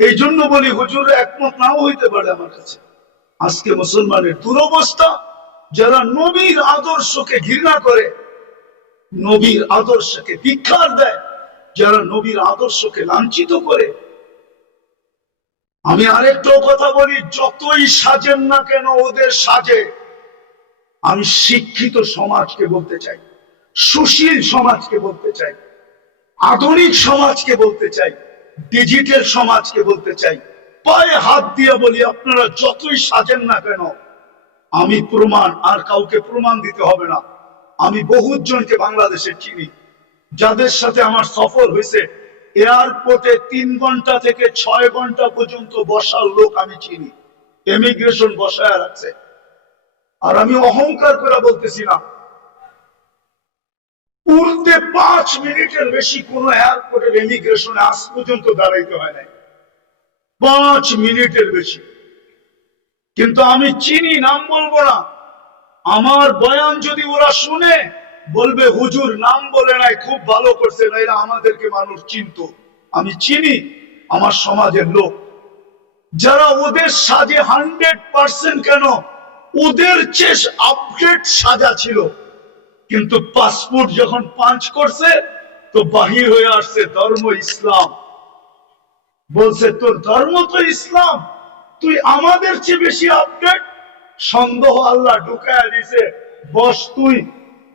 এই জন্য বলি হুজুর একমত নাও হইতে পারে আমার কাছে। আজকে মুসলমানের দুরবস্থা, যারা নবীর আদর্শকে ঘৃণা করে, নবীর আদর্শকে ধিক্কার দেয়, যারা নবীর আদর্শকে লাঞ্ছিত করে। আমি আরেকটাও কথা বলি, যতই সাজেন না কেন ওদের সাজে, আমি শিক্ষিত সমাজকে বলতে চাই, সুশীল সমাজকে বলতে চাই, আধুনিক সমাজকে বলতে চাই, ডিজিটাল সমাজকে বলতে চাই, পায়ে হাত দিয়ে বলি, আপনারা যতই সাজেন না কেন, আমি প্রমাণ, আর কাউকে প্রমাণ দিতে হবে না, আমি বহুত জনকে বাংলাদেশে চিনি, যাদের সাথে আমার সফর হয়েছে। এয়ারপোর্টে 3 ঘন্টা থেকে 6 ঘন্টা পর্যন্ত বসার লোক আমি চিনি, ইমিগ্রেশন বসায় রাখছে। আর আমি অহংকার করে বলতেছি না, উঠতে 5 মিনিটের বেশি কোন এয়ারপোর্টের ইমিগ্রেশনে আজ পর্যন্ত দাঁড়াইতে হয় নাই, 5 মিনিটের বেশি। কিন্তু আমি চিনি, নাম বলবো না, আমার বয়ান যদি ওরা শুনে বলবে হুজুর নাম বলে নাই, খুব ভালো করছে, নাইলে আমাদেরকে মানুষ চিনত। আমি চিনি আমার সমাজের লোক, যারা ওদের সাজে 100% কেন, ওদের চেয়ে আপডেট সাজা ছিল, কিন্তু পাসপোর্ট যখন পাঞ্চ করছে তো বাহির হয়ে আসছে ধর্ম ইসলাম। বলছে তোর ধর্ম তো ইসলাম, তুই আমাদের চেয়ে বেশি আপডেট। সন্দেহ আল্লাহ ঢুকায় দিছে, বস তুই,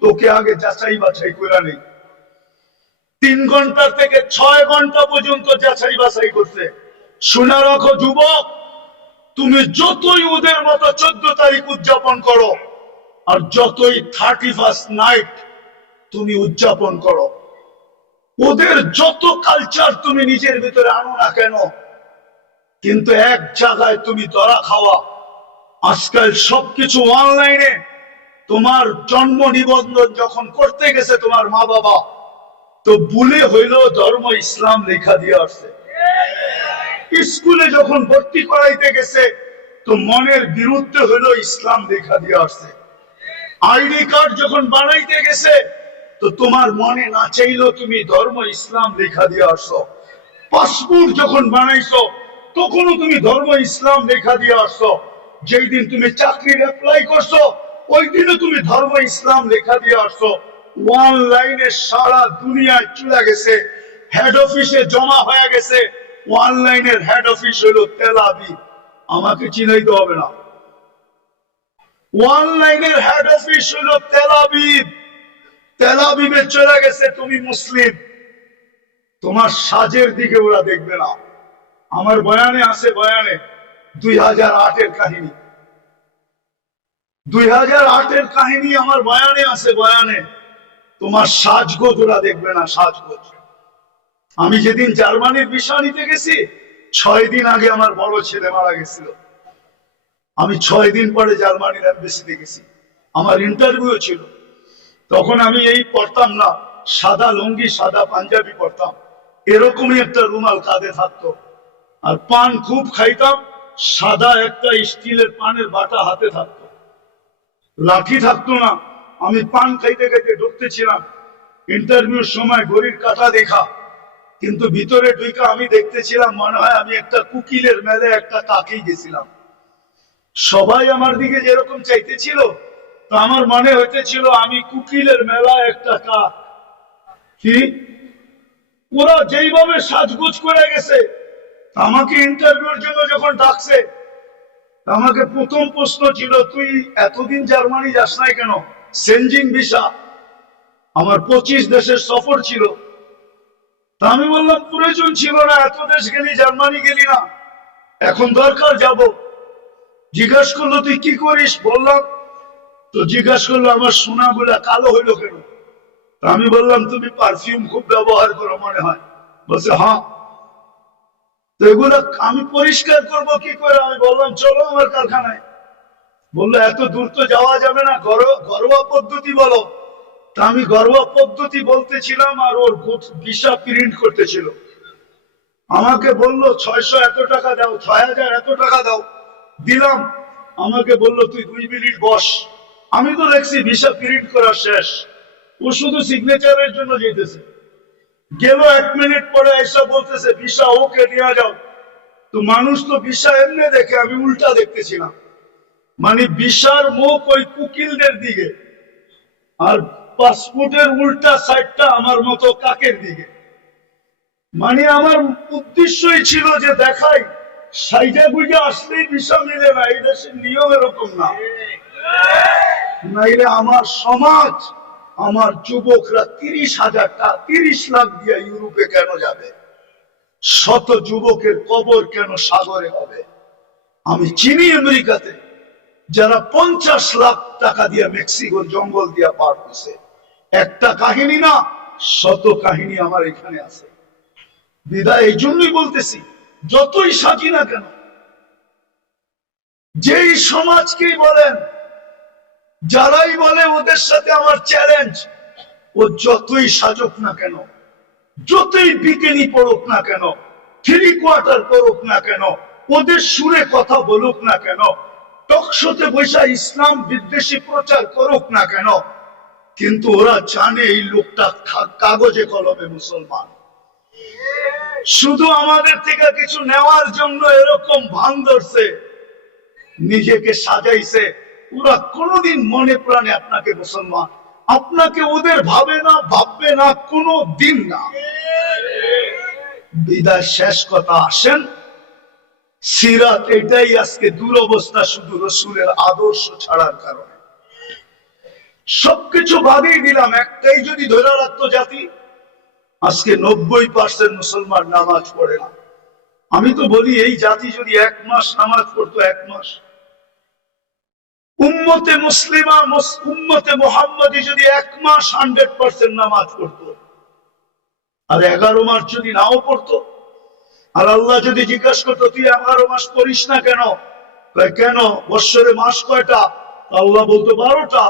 তোকে আগে যাচাই বাছাই করে নেই। 3 ঘন্টা থেকে 6 ঘন্টা পর্যন্ত যাচাই বাছাই করছে। শুনে রাখো যুবক, তুমি যতই ওদের মতো 14 তারিখ উদযাপন করো, আর যতই 31st নাইট তুমি উদযাপন করো, ওদের যত কালচার তুমি নিজের ভিতরে আনো না কেন, কিন্তু এক জায়গায় তুমি ধরা খাওয়া। আজকাল সবকিছু অনলাইনে। তোমার জন্ম নিবন্ধন যখন করতে গেছে তোমার মা বাবা, তো ভুলে হইল ধর্ম ইসলাম লেখা দিয়ে আসছে। স্কুলে যখন ভর্তি করাইতে গেছে, তো মনের বিরুদ্ধে হইলো ইসলাম লেখা দিয়ে আসছে। আইডি কার্ড যখন বানাইতে গেছে, তো তোমার মনে না চাইলেও তুমি ধর্ম ইসলাম লেখা দিয়ে আসছো। পাসপোর্ট যখন বানাইছো, তখনও তুমি ধর্ম ইসলাম লেখা দিয়ে আসছো। যেই দিন তুমি চাকরির অ্যাপ্লাই করছো, ওই দিনও তুমি ধর্ম ইসলাম লেখা দিয়ে আসছো। অনলাইনে সারা দুনিয়ায় চলে গেছে, হেড অফিসে জমা হয়ে গেছে। অনলাইনের হেড অফিস হলো তেল আবিব, আমাকে চিনাইতে হবে না। অনলাইনের হেড অফিস হলো তেল আবিব, তেল আবিবে চলে গেছে। তুমি মুসলিম, তোমার সাজের দিকে ওরা দেখবে না। আমার বয়ানে আছে, বয়ানে 2008-এর কাহিনী, 2008-এর কাহিনী আমার বয়ানে আছে, বয়ানে। তোমার সাজগোজ ওরা দেখবে না, সাজগোজ। আমি যেদিন জার্মানির ভিসা নিতে গেছি, 6 দিন আগে আমার বড় ছেলে মারা গেছিল। আমি 6 দিন পরে জার্মানির এমবেসিতে গেছি, আমার ইন্টারভিউ ছিল। তখন আমি এই পড়তাম না, সাদা লুঙ্গি সাদা পাঞ্জাবি পড়তাম, এরকমই একটা রুমাল কাঁধে থাকতো। আর পান খুব খাইতাম, সাদা একটা স্টিলের পানের বাটা হাতে থাকতো, লাঠি থাকতো না। আমি পান খাইতে খাইতে ঢুকতেছিলাম। ইন্টারভিউর সময় ঘড়ির কাঁটা দেখা, কিন্তু ভিতরে ঢুকে আমি দেখতেছিলাম মনে হয় আমি একটা কুকিলের মেলে একটা কাকেই গেছিলাম। সবাই আমার দিকে যেরকম চাইতেছিল, তো আমার মনে হইতেছিল আমি কুকিলের মেলা একটা কাক। কি ওরা যেইভাবে সাজগোজ করে গেছে, আমাকে ইন্টারভিউর জন্য যখন ডাকছে, আমাকে প্রথম প্রশ্ন ছিল, তুই এতদিন জার্মানি যাস নাই কেন? সেনজিন ভিসা, আমার 25 দেশের সফর ছিল। তা আমি বললাম প্রয়োজন ছিল না, এত দেশ গেলি, জার্মানি গেলি না, এখন দরকার যাব। জিজ্ঞাসা করলো তুই কি করিস? বললাম। তো জিজ্ঞাসা করলো আমার সোনাগুলা কালো হইলো কেন? আমি বললাম তুমি পারফিউম খুব ব্যবহার করো মনে হয়। বলছে হ্যাঁ। তো এগুলো আমি পরিষ্কার করব কি করে? আমি বললাম চলো আমার কারখানায়। বললো এত দূর তো যাওয়া যাবে না, ঘরোয়া পদ্ধতি বলো। তা আমি ঘরোয়া পদ্ধতি বলতেছিলাম, আর ওর ভিসা প্রিন্ট করতেছিল। আমাকে বললো 600 এত টাকা দাও, 6000 এত টাকা দাও। দিলাম। আমাকে বললো তুই 2 মিনিট বস, আমি তো দেখছি ভিসা প্রিন্ট করা শেষ, ও শুধু সিগনেচারের জন্য যেতেছে। গেল 1 মিনিট পরে এসে বলতেছে ভিসা ওকে নিয়ে যাও। তো মানুষ তো ভিসা এমনি দেখে, আমি উল্টা দেখতেছিলাম। মানে ভিসার মুখ ওই কুকিলদের দিকে, আর পাসপোর্টের উল্টা সাইডটা আমার মতো কাকের দিকে। মানে আমার উদ্দেশ্যই ছিল যে দেখাই সাইডে বুঝে আসলেই ভিসা মিলে না, এই দেশের নিয়ম এরকম না। নাইলে আমার সমাজ, আমার যুবকরা 30 লাখ দিয়ে ইউরোপে কেন যাবে? শত যুবকের কবর কেন সাগরে হবে? আমি চিনি আমেরিকাতে যারা 50 লাখ টাকা দিয়ে মেক্সিকোর জঙ্গল দিয়ে পার হয়েছে। একটা কাহিনী না, শত কাহিনী আমার এখানে আছে। বিদায় এই জন্যই বলতেছি, যতই সাজি না কেন, যেই সমাজকেই বলেন, যারাই বলে ওদের সাথে আমার চ্যালেঞ্জ, ও যতই সাজক না কেন, যতই বিকেনি পড়ুক না কেন, 3 কোয়ার্টার করুক না কেন, ওদের সুরে কথা বলুক না কেন, টকশোতে বৈশা ইসলাম বিদ্বেষী প্রচার করুক না কেন, কিন্তু ওরা জানে এই লোকটা কাগজে কলমে মুসলমান। শুধু আমাদের থেকে কিছু নেওয়ার জন্য এরকম ভান ধরছে, নিজেকে সাজাইছে। ওরা কোনোদিন মনে প্রাণে আপনাকে মুসলমান, আপনাকে ওদের ভাবে না, ভাববে না, কোনো দিন না। বিদায় শেষ কথা, আসেন সিরাত। এটাই আজকে দুরবস্থা, শুধু রসুলের আদর্শ ছাড়ার কারণে। সবকিছু বাদিয়ে দিলাম, একটাই যদি ধরে রাখতো জাতি, আজকে 90% মুসলমান নামাজ পড়ে না। আমি তো বলি এই জাতি যদি 1 মাস নামাজ পড়তো, 1 মাস, উম্মতে মুসলিমা, উম্মতে মুহাম্মাদি যদি 1 মাস 100% নামাজ পড়তো, আর 11 মাস যদি নাও পড়তো, আর আল্লাহ যদি জিজ্ঞাসা করতো তুই 11 মাস পড়িস না কেন? কেন, বৎসরে মাস কয়টা? আল্লাহ বলতো 12টা।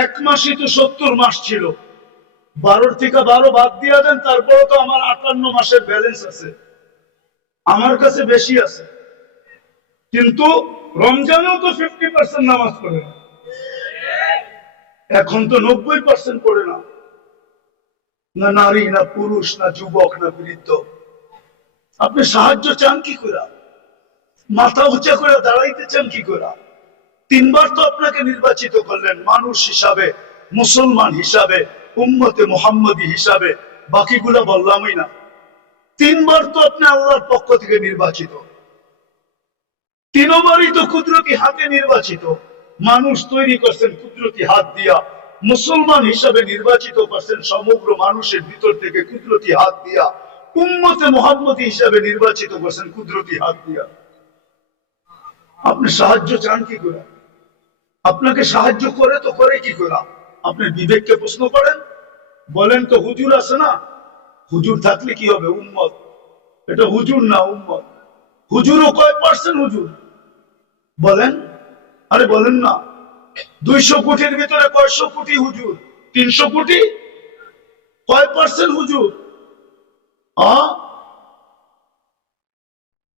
1 মাসই তো 70 মাস ছিল, 12 থেকে 12 বাদ দিয়া দেন, তারপরে তো আমার 58 মাসের ব্যালেন্স আছে, আমার কাছে বেশি আছে। কিন্তু রমজানেও তো 50% নামাজ পড়ে না, এখন তো 90% পড়ে না। না নারী, না পুরুষ, না যুবক, না বৃদ্ধ। আপনি সাহায্য চান কি করে? মাথা উঁচা করে দাঁড়াইতে চান কি করে? 3 বার তো আপনাকে নির্বাচিত করলেন মানুষ হিসাবে, মুসলমান হিসাবে, উম্মতে মুহাম্মাদি হিসাবে, বাকিগুলো বললামই না। 3 বার তো আপনি আল্লাহর পক্ষ থেকে নির্বাচিত, 3 বারই তো কুদরতি হাতে নির্বাচিত। মানুষ তৈরি করছেন কুদরতি হাত দিয়া, মুসলমান হিসাবে নির্বাচিত করছেন সমগ্র মানুষের ভিতর থেকে কুদরতি হাত দিয়া, উম্মতে মুহাম্মাদি হিসাবে নির্বাচিত করছেন কুদরতি হাত দিয়া। আপনি সাহায্য চান কি করে? আপনাকে সাহায্য করে তো করে কি করে? আপনি বিবেককে প্রশ্ন করেন, বলেন তো হুজুর আছে না, হুজুর থাকলে কি হবে? উম্মত। এটা হুজুর না, উম্মত। হুজুরও কয় পার্সেন্ট হুজুর বলেন? আরে বলেন না। 200 কোটির ভিতরে কয়শো কোটি হুজুর? 300 কোটি। কয় পার্সেন্ট হুজুর?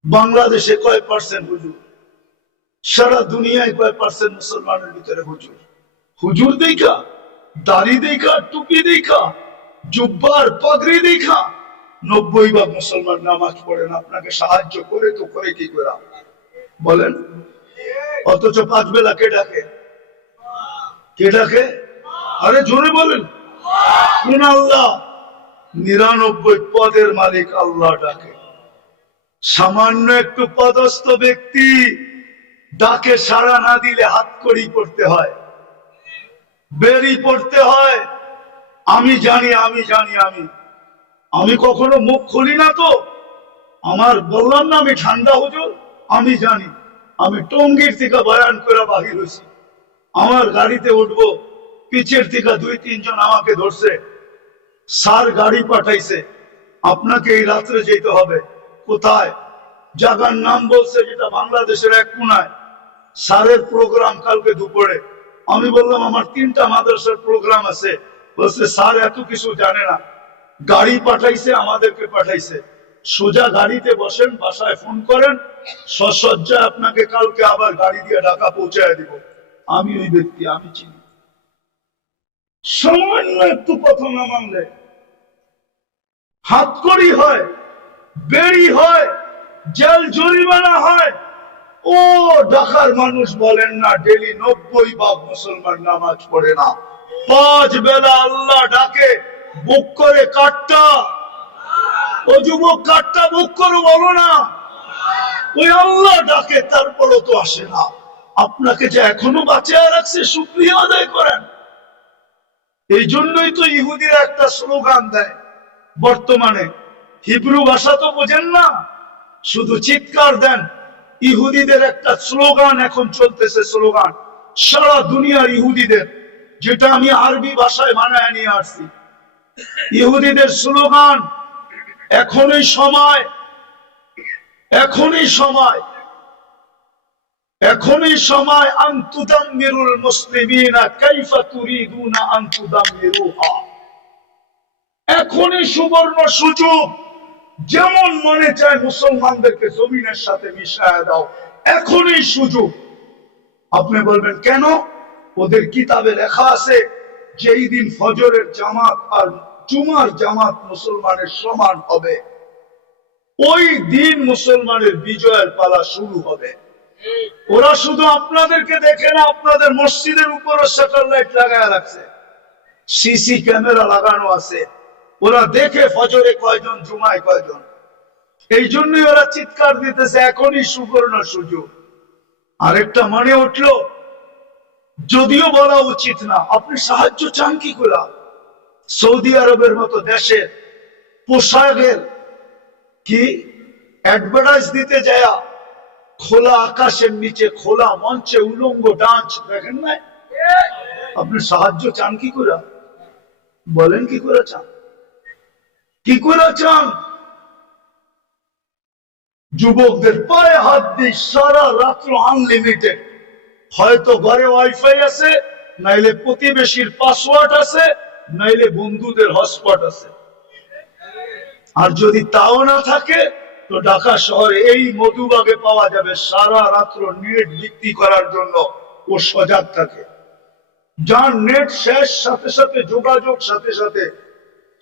বাংলাদেশে কয় পার্সেন্ট হুজুর? সারা দুনিয়ায় কয় পার্সেন্ট মুসলমানের ভিতরে হুজুর? হুজুর দেখা, দাড়ি দেখা, টুপি দেখা, জুব্বার পাগড়ি দেখা 90% মুসলমান নামাজ পড়েন। আপনাকে সাহায্য করে তো করে কি করে বলেন? অথচ 5 বেলা কে ডাকে? কে ডাকে? আরে জোরে বলেন। কোন আল্লাহ? 99 পদের মালিক আল্লাহ ডাকে। সামান্য একটু পদস্থ ব্যক্তি ডাকে সাড়া না দিলে হাত কড়ি পড়তে হয়, বেরি পড়তে হয়। আমি জানি, আমি জানি, আমি কখনো মুখ খুলি না তো। আমার বললাম না আমি ঠান্ডা হুজুর, আমি জানি। আমি টঙ্গীর থেকে বয়ান করে বাহির হয়েছি, আমার গাড়িতে উঠবো, পিছের থেকে 2-3 জন আমাকে ধরছে, স্যার গাড়ি পাঠাইছে, আপনাকে এই রাত্রে যেতে হবে। কোথায়? জায়গার নাম বলছে, যেটা বাংলাদেশের এক কোনায়। স্যারের প্রোগ্রাম কালকে দুপুরে। আমি বললাম আমার 3টা মাদ্রাসার প্রোগ্রাম আছে। বলছে স্যার এত কিছু জানে না, গাড়ি পাঠাইছে, আমাদেরকে পাঠাইছে। সোজা গাড়িতে বসেন, বাসায় ফোন করেন, সসজ্জায় আপনাকে কালকে আবার গাড়ি দিয়ে ঢাকা পৌঁছায় দিব। আমি ওই ব্যক্তি, আমি চিনি। সামান্য একটু কথা না মানলে হাতকড়ি হয়, বেড়ি হয়, জেল জরিমানা হয়। ও ঢাকার মানুষ বলেন না ডেলি 90 ভাগ মুসলমান নামাজ পড়ে না, 5 বেলা আল্লাহ ডাকে, বুক করে কাটটা। ও যুবক, কাটটা বুক করো বলো না, ওই আল্লাহ ডাকে, তারপরও তো আসে না। আপনাকে যে এখনো বাঁচিয়ে রাখছে, শুকরিয়া আদায় করেন। এই জন্যই তো ইহুদিরা একটা স্লোগান দেয় বর্তমানে, হিব্রু ভাষা তো বোঝেন না, শুধু চিৎকার দেন। ইহুদিদের একটা স্লোগান এখন চলতেছে, স্লোগান সারা দুনিয়ার ইহুদিদের, যেটা আমি আরবি ভাষায় বানায় নিয়ে আসছি। ইহুদিদের স্লোগান, এখনই সময়, এখনই সময়, এখনই সময়, আন তুদাম্মিরুল মুসলিমিনা কাইফা তুরিদুনা আন তুদাম্মিরুহা। এখনই সুবর্ণ সুযোগ, যেমন মনে চায় মুসলমানদেরকে জমিনের সাথে মিশায় দাও, এখনই সুযোগ। আপনি বলবেন কেন? ওদের কিতাবে লেখা আছে যে এই দিন ফজরের জামাত আর জুমার জামাত মুসলমানের সমান হবে, ওই দিন মুসলমানের বিজয়ের পালা শুরু হবে। ওরা শুধু আপনাদেরকে দেখে না, আপনাদের মসজিদের উপরও স্যাটেলাইট লাগায় রাখছে, সিসি ক্যামেরা লাগানো আছে। ওরা দেখে ফজরে কয়জন, জুমায় কয়জন। এই জন্যই ওরা চিৎকার দিতেছে এখনই সুবর্ণ সুযোগ। আরেকটা মনে উঠলো, যদিও বলা উচিত না, আপনি সাহায্য চান কি করে? সৌদি আরবের মতো দেশে পোশাকের কি অ্যাডভার্টাইজ দিতে যায়, খোলা আকাশের নিচে খোলা মঞ্চে উলঙ্গ ডান্স দেখেন না? আপনি সাহায্য চান কি করে? বলেন কি করে চান? কি করে চান? যুবকদের পায়ে হাত দিয়ে সারা রাত্র আনলিমিটেড, হয়তো ঘরে ওয়াইফাই আছে, নাইলে প্রতিবেশীর পাসওয়ার্ড আছে, নাইলে বন্ধুদের হটস্পট আছে। আর যদি তাও না থাকে তো ঢাকা শহরে এই মধুবাগে পাওয়া যাবে, সারা রাত্র নেট বিক্রি করার জন্য ও সজাগ থাকে। যার নেট শেষ, সাথে সাথে যোগাযোগ, সাথে সাথে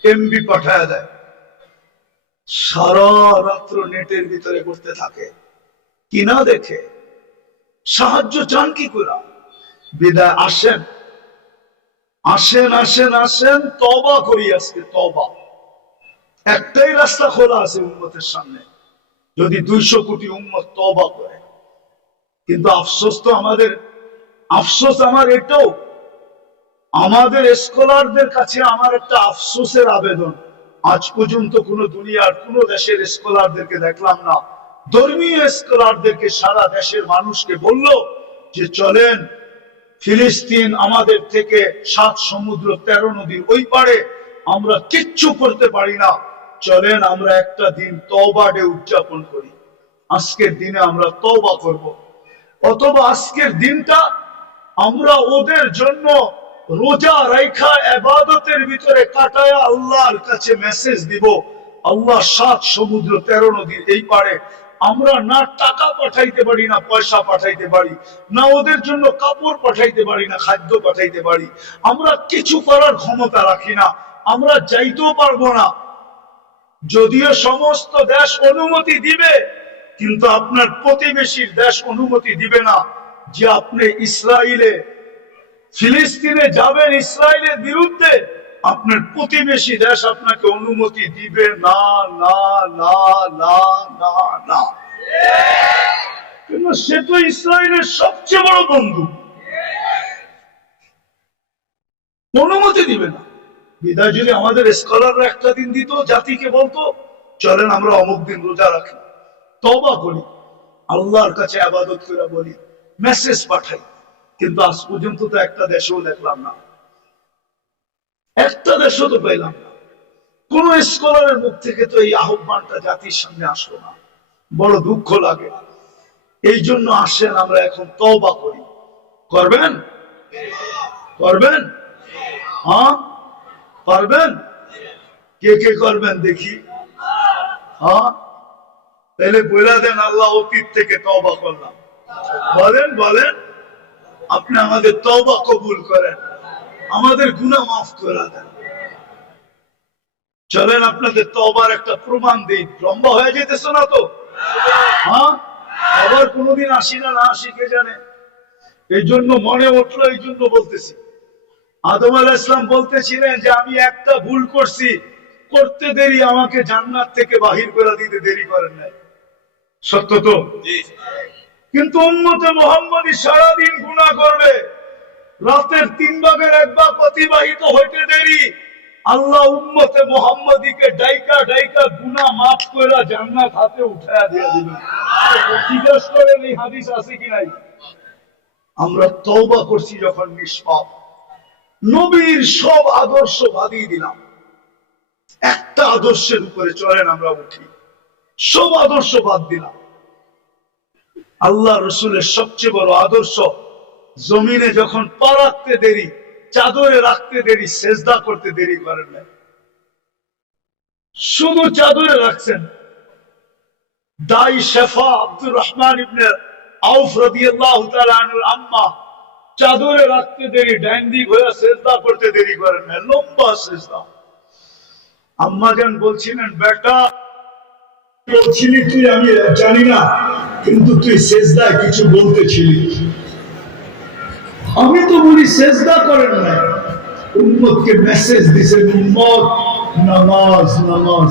এমবি পাঠায় দেয়, সারা রাত্র নেটের ভিতরে করতে থাকে। কিনা দেখে সাহায্য চান কি করে? বিদায় আসেন, আসেন, আসেন, আসেন, তওবা করি আজকে, তওবা। একটাই রাস্তা খোলা আছে উম্মতের সামনে, যদি 200 কোটি উম্মত তওবা করে। কিন্তু আফসোস তো আমাদের, আফসোস আমার এটাও, আমাদের স্কলারদের কাছে আমার একটা আফসোসের আবেদন, আজ পর্যন্ত কোন দুনিয়ার কোন দেশের স্কলারদেরকে দেখলাম না, ধর্মীয় স্কলারদেরকে সারা দেশের মানুষকে বলল যে চলেন ফিলিস্তিন আমাদের থেকে 7 সমুদ্র 13 নদীর ওই পারে, আমরা কিচ্ছু করতে পারি না, চলেন আমরা একটা দিন তওবা ডে উদযাপন করি, আজকের দিনে আমরা তওবা করব। অথবা আজকের দিনটা আমরা ওদের জন্য রোজা রাখা ইবাদতের ভিতরে কাটায়া আল্লাহর কাছে মেসেজ দিব, আল্লাহ 7 সমুদ্র 13 নদীর এই পারে আমরা না টাকা পাঠাইতে পারি, না পয়সা পাঠাইতে পারি, না ওদের জন্য কাপড় পাঠাইতে পারি, না খাদ্য পাঠাইতে পারি, আমরা কিছু করার ক্ষমতা রাখি না, আমরা যাইতেও পারবো না। যদিও সমস্ত দেশ অনুমতি দিবে, কিন্তু আপনার প্রতিবেশীর দেশ অনুমতি দিবে না যে আপনি ইসরায়েলে, ফিলিস্তিনে যাবেন ইসরায়েলের বিরুদ্ধে, আপনার প্রতিবেশী দেশ আপনাকে অনুমতি দিবে না, না, না, না, না, না। কিন্তু সে তো ইসরায়েলের সবচেয়ে বড় বন্ধু, অনুমতি দিবে না। বিদায় যদি আমাদের স্কলাররা একটা দিন দিত, জাতিকে বলতো চলেন আমরা অমুক দিন রোজা রাখি, তওবা করি, আল্লাহর কাছে ইবাদত করে বলি, মেসেজ পাঠাই, কিন্তু আজ পর্যন্ত তো একটা দেশও দেখলাম না, একটা দেশও তো পেলাম না। কোন স্কলারের মুখ থেকে তো এই আহ্বানটা জাতির সামনে আসলো না, বড় দুঃখ লাগে। এই জন্য আসেন আমরা এখন তওবা করি। করবেন? করবেন? হ্যাঁ পারবেন? কে কে করবেন দেখি? হ্যাঁ তাহলে বলে দেন আল্লাহ অতীত থেকে তওবা করলাম, বলেন, বলেন। আপনি আমাদের তওবা কবুল করেন, আমাদের গুনাহ মাফ করে দেন। চলেন আপনাদের তওবার একটা প্রমাণ দিই। লম্বা হয়ে যেতেছে না তো? হ্যাঁ, আবার কোনোদিন আসি না না আসি কে জানে। এই জন্য মনে উঠলো, এই জন্য বলতেছি। আদম আলাইহিস সালাম বলতেছিলেন যে আমি একটা ভুল করছি, করতে দেরি আমাকে জান্নাত থেকে বাহির করে দিতে দেরি করেন নাই। সত্য তো? কিন্তু উম্মতে মুহাম্মদী সারাদিন গুনাহ করবে, রাতের 3 ভাগের 1 ভাগ অতিবাহিত হইতে দেরি, আল্লাহ উম্মতে মুহাম্মদীকে ডাইকা ডাইকা গুনাহ মাফ করে জান্নাত হাতে উঠায়া দিয়ে দিবেন। জিজ্ঞেস করেন এই হাদিস আছে কি নাই? আমরা তওবা করছি যখন নিষ্পাপ, নবীর সব আদর্শ বাদিয়ে দিলাম, একটা আদর্শের উপরে চলেন আমরা উঠি, সব আদর্শ বাদ দিলাম। আল্লাহ রসুলের সবচেয়ে বড় আদর্শ, জমিনে যখন পা রাখতে দেরি, চাদরে রাখতে দেরি, সেজদা করতে দেরি করেন না, শুধু চাদরে রাখছেন। দাই শেফা আব্দুর রহমান ইবনে আউফ রাদিয়াল্লাহু তাআলা আনহুর আম্মা চাদরে রাখতে দেরি, ডাইন দিক হয়ে সেজদা করতে দেরি করেন না, লম্বা সেজদা। আম্মা জান বলছিলেন, বেটা বলছিলি তুই আমি জানি না, কিন্তু তুই সেজদায় কিছু বলতেছিলি। আমি তো বলি সেজদা করেন না, উম্মতকে মেসেজ দিছেন, উম্মত নামাজ নামাজ।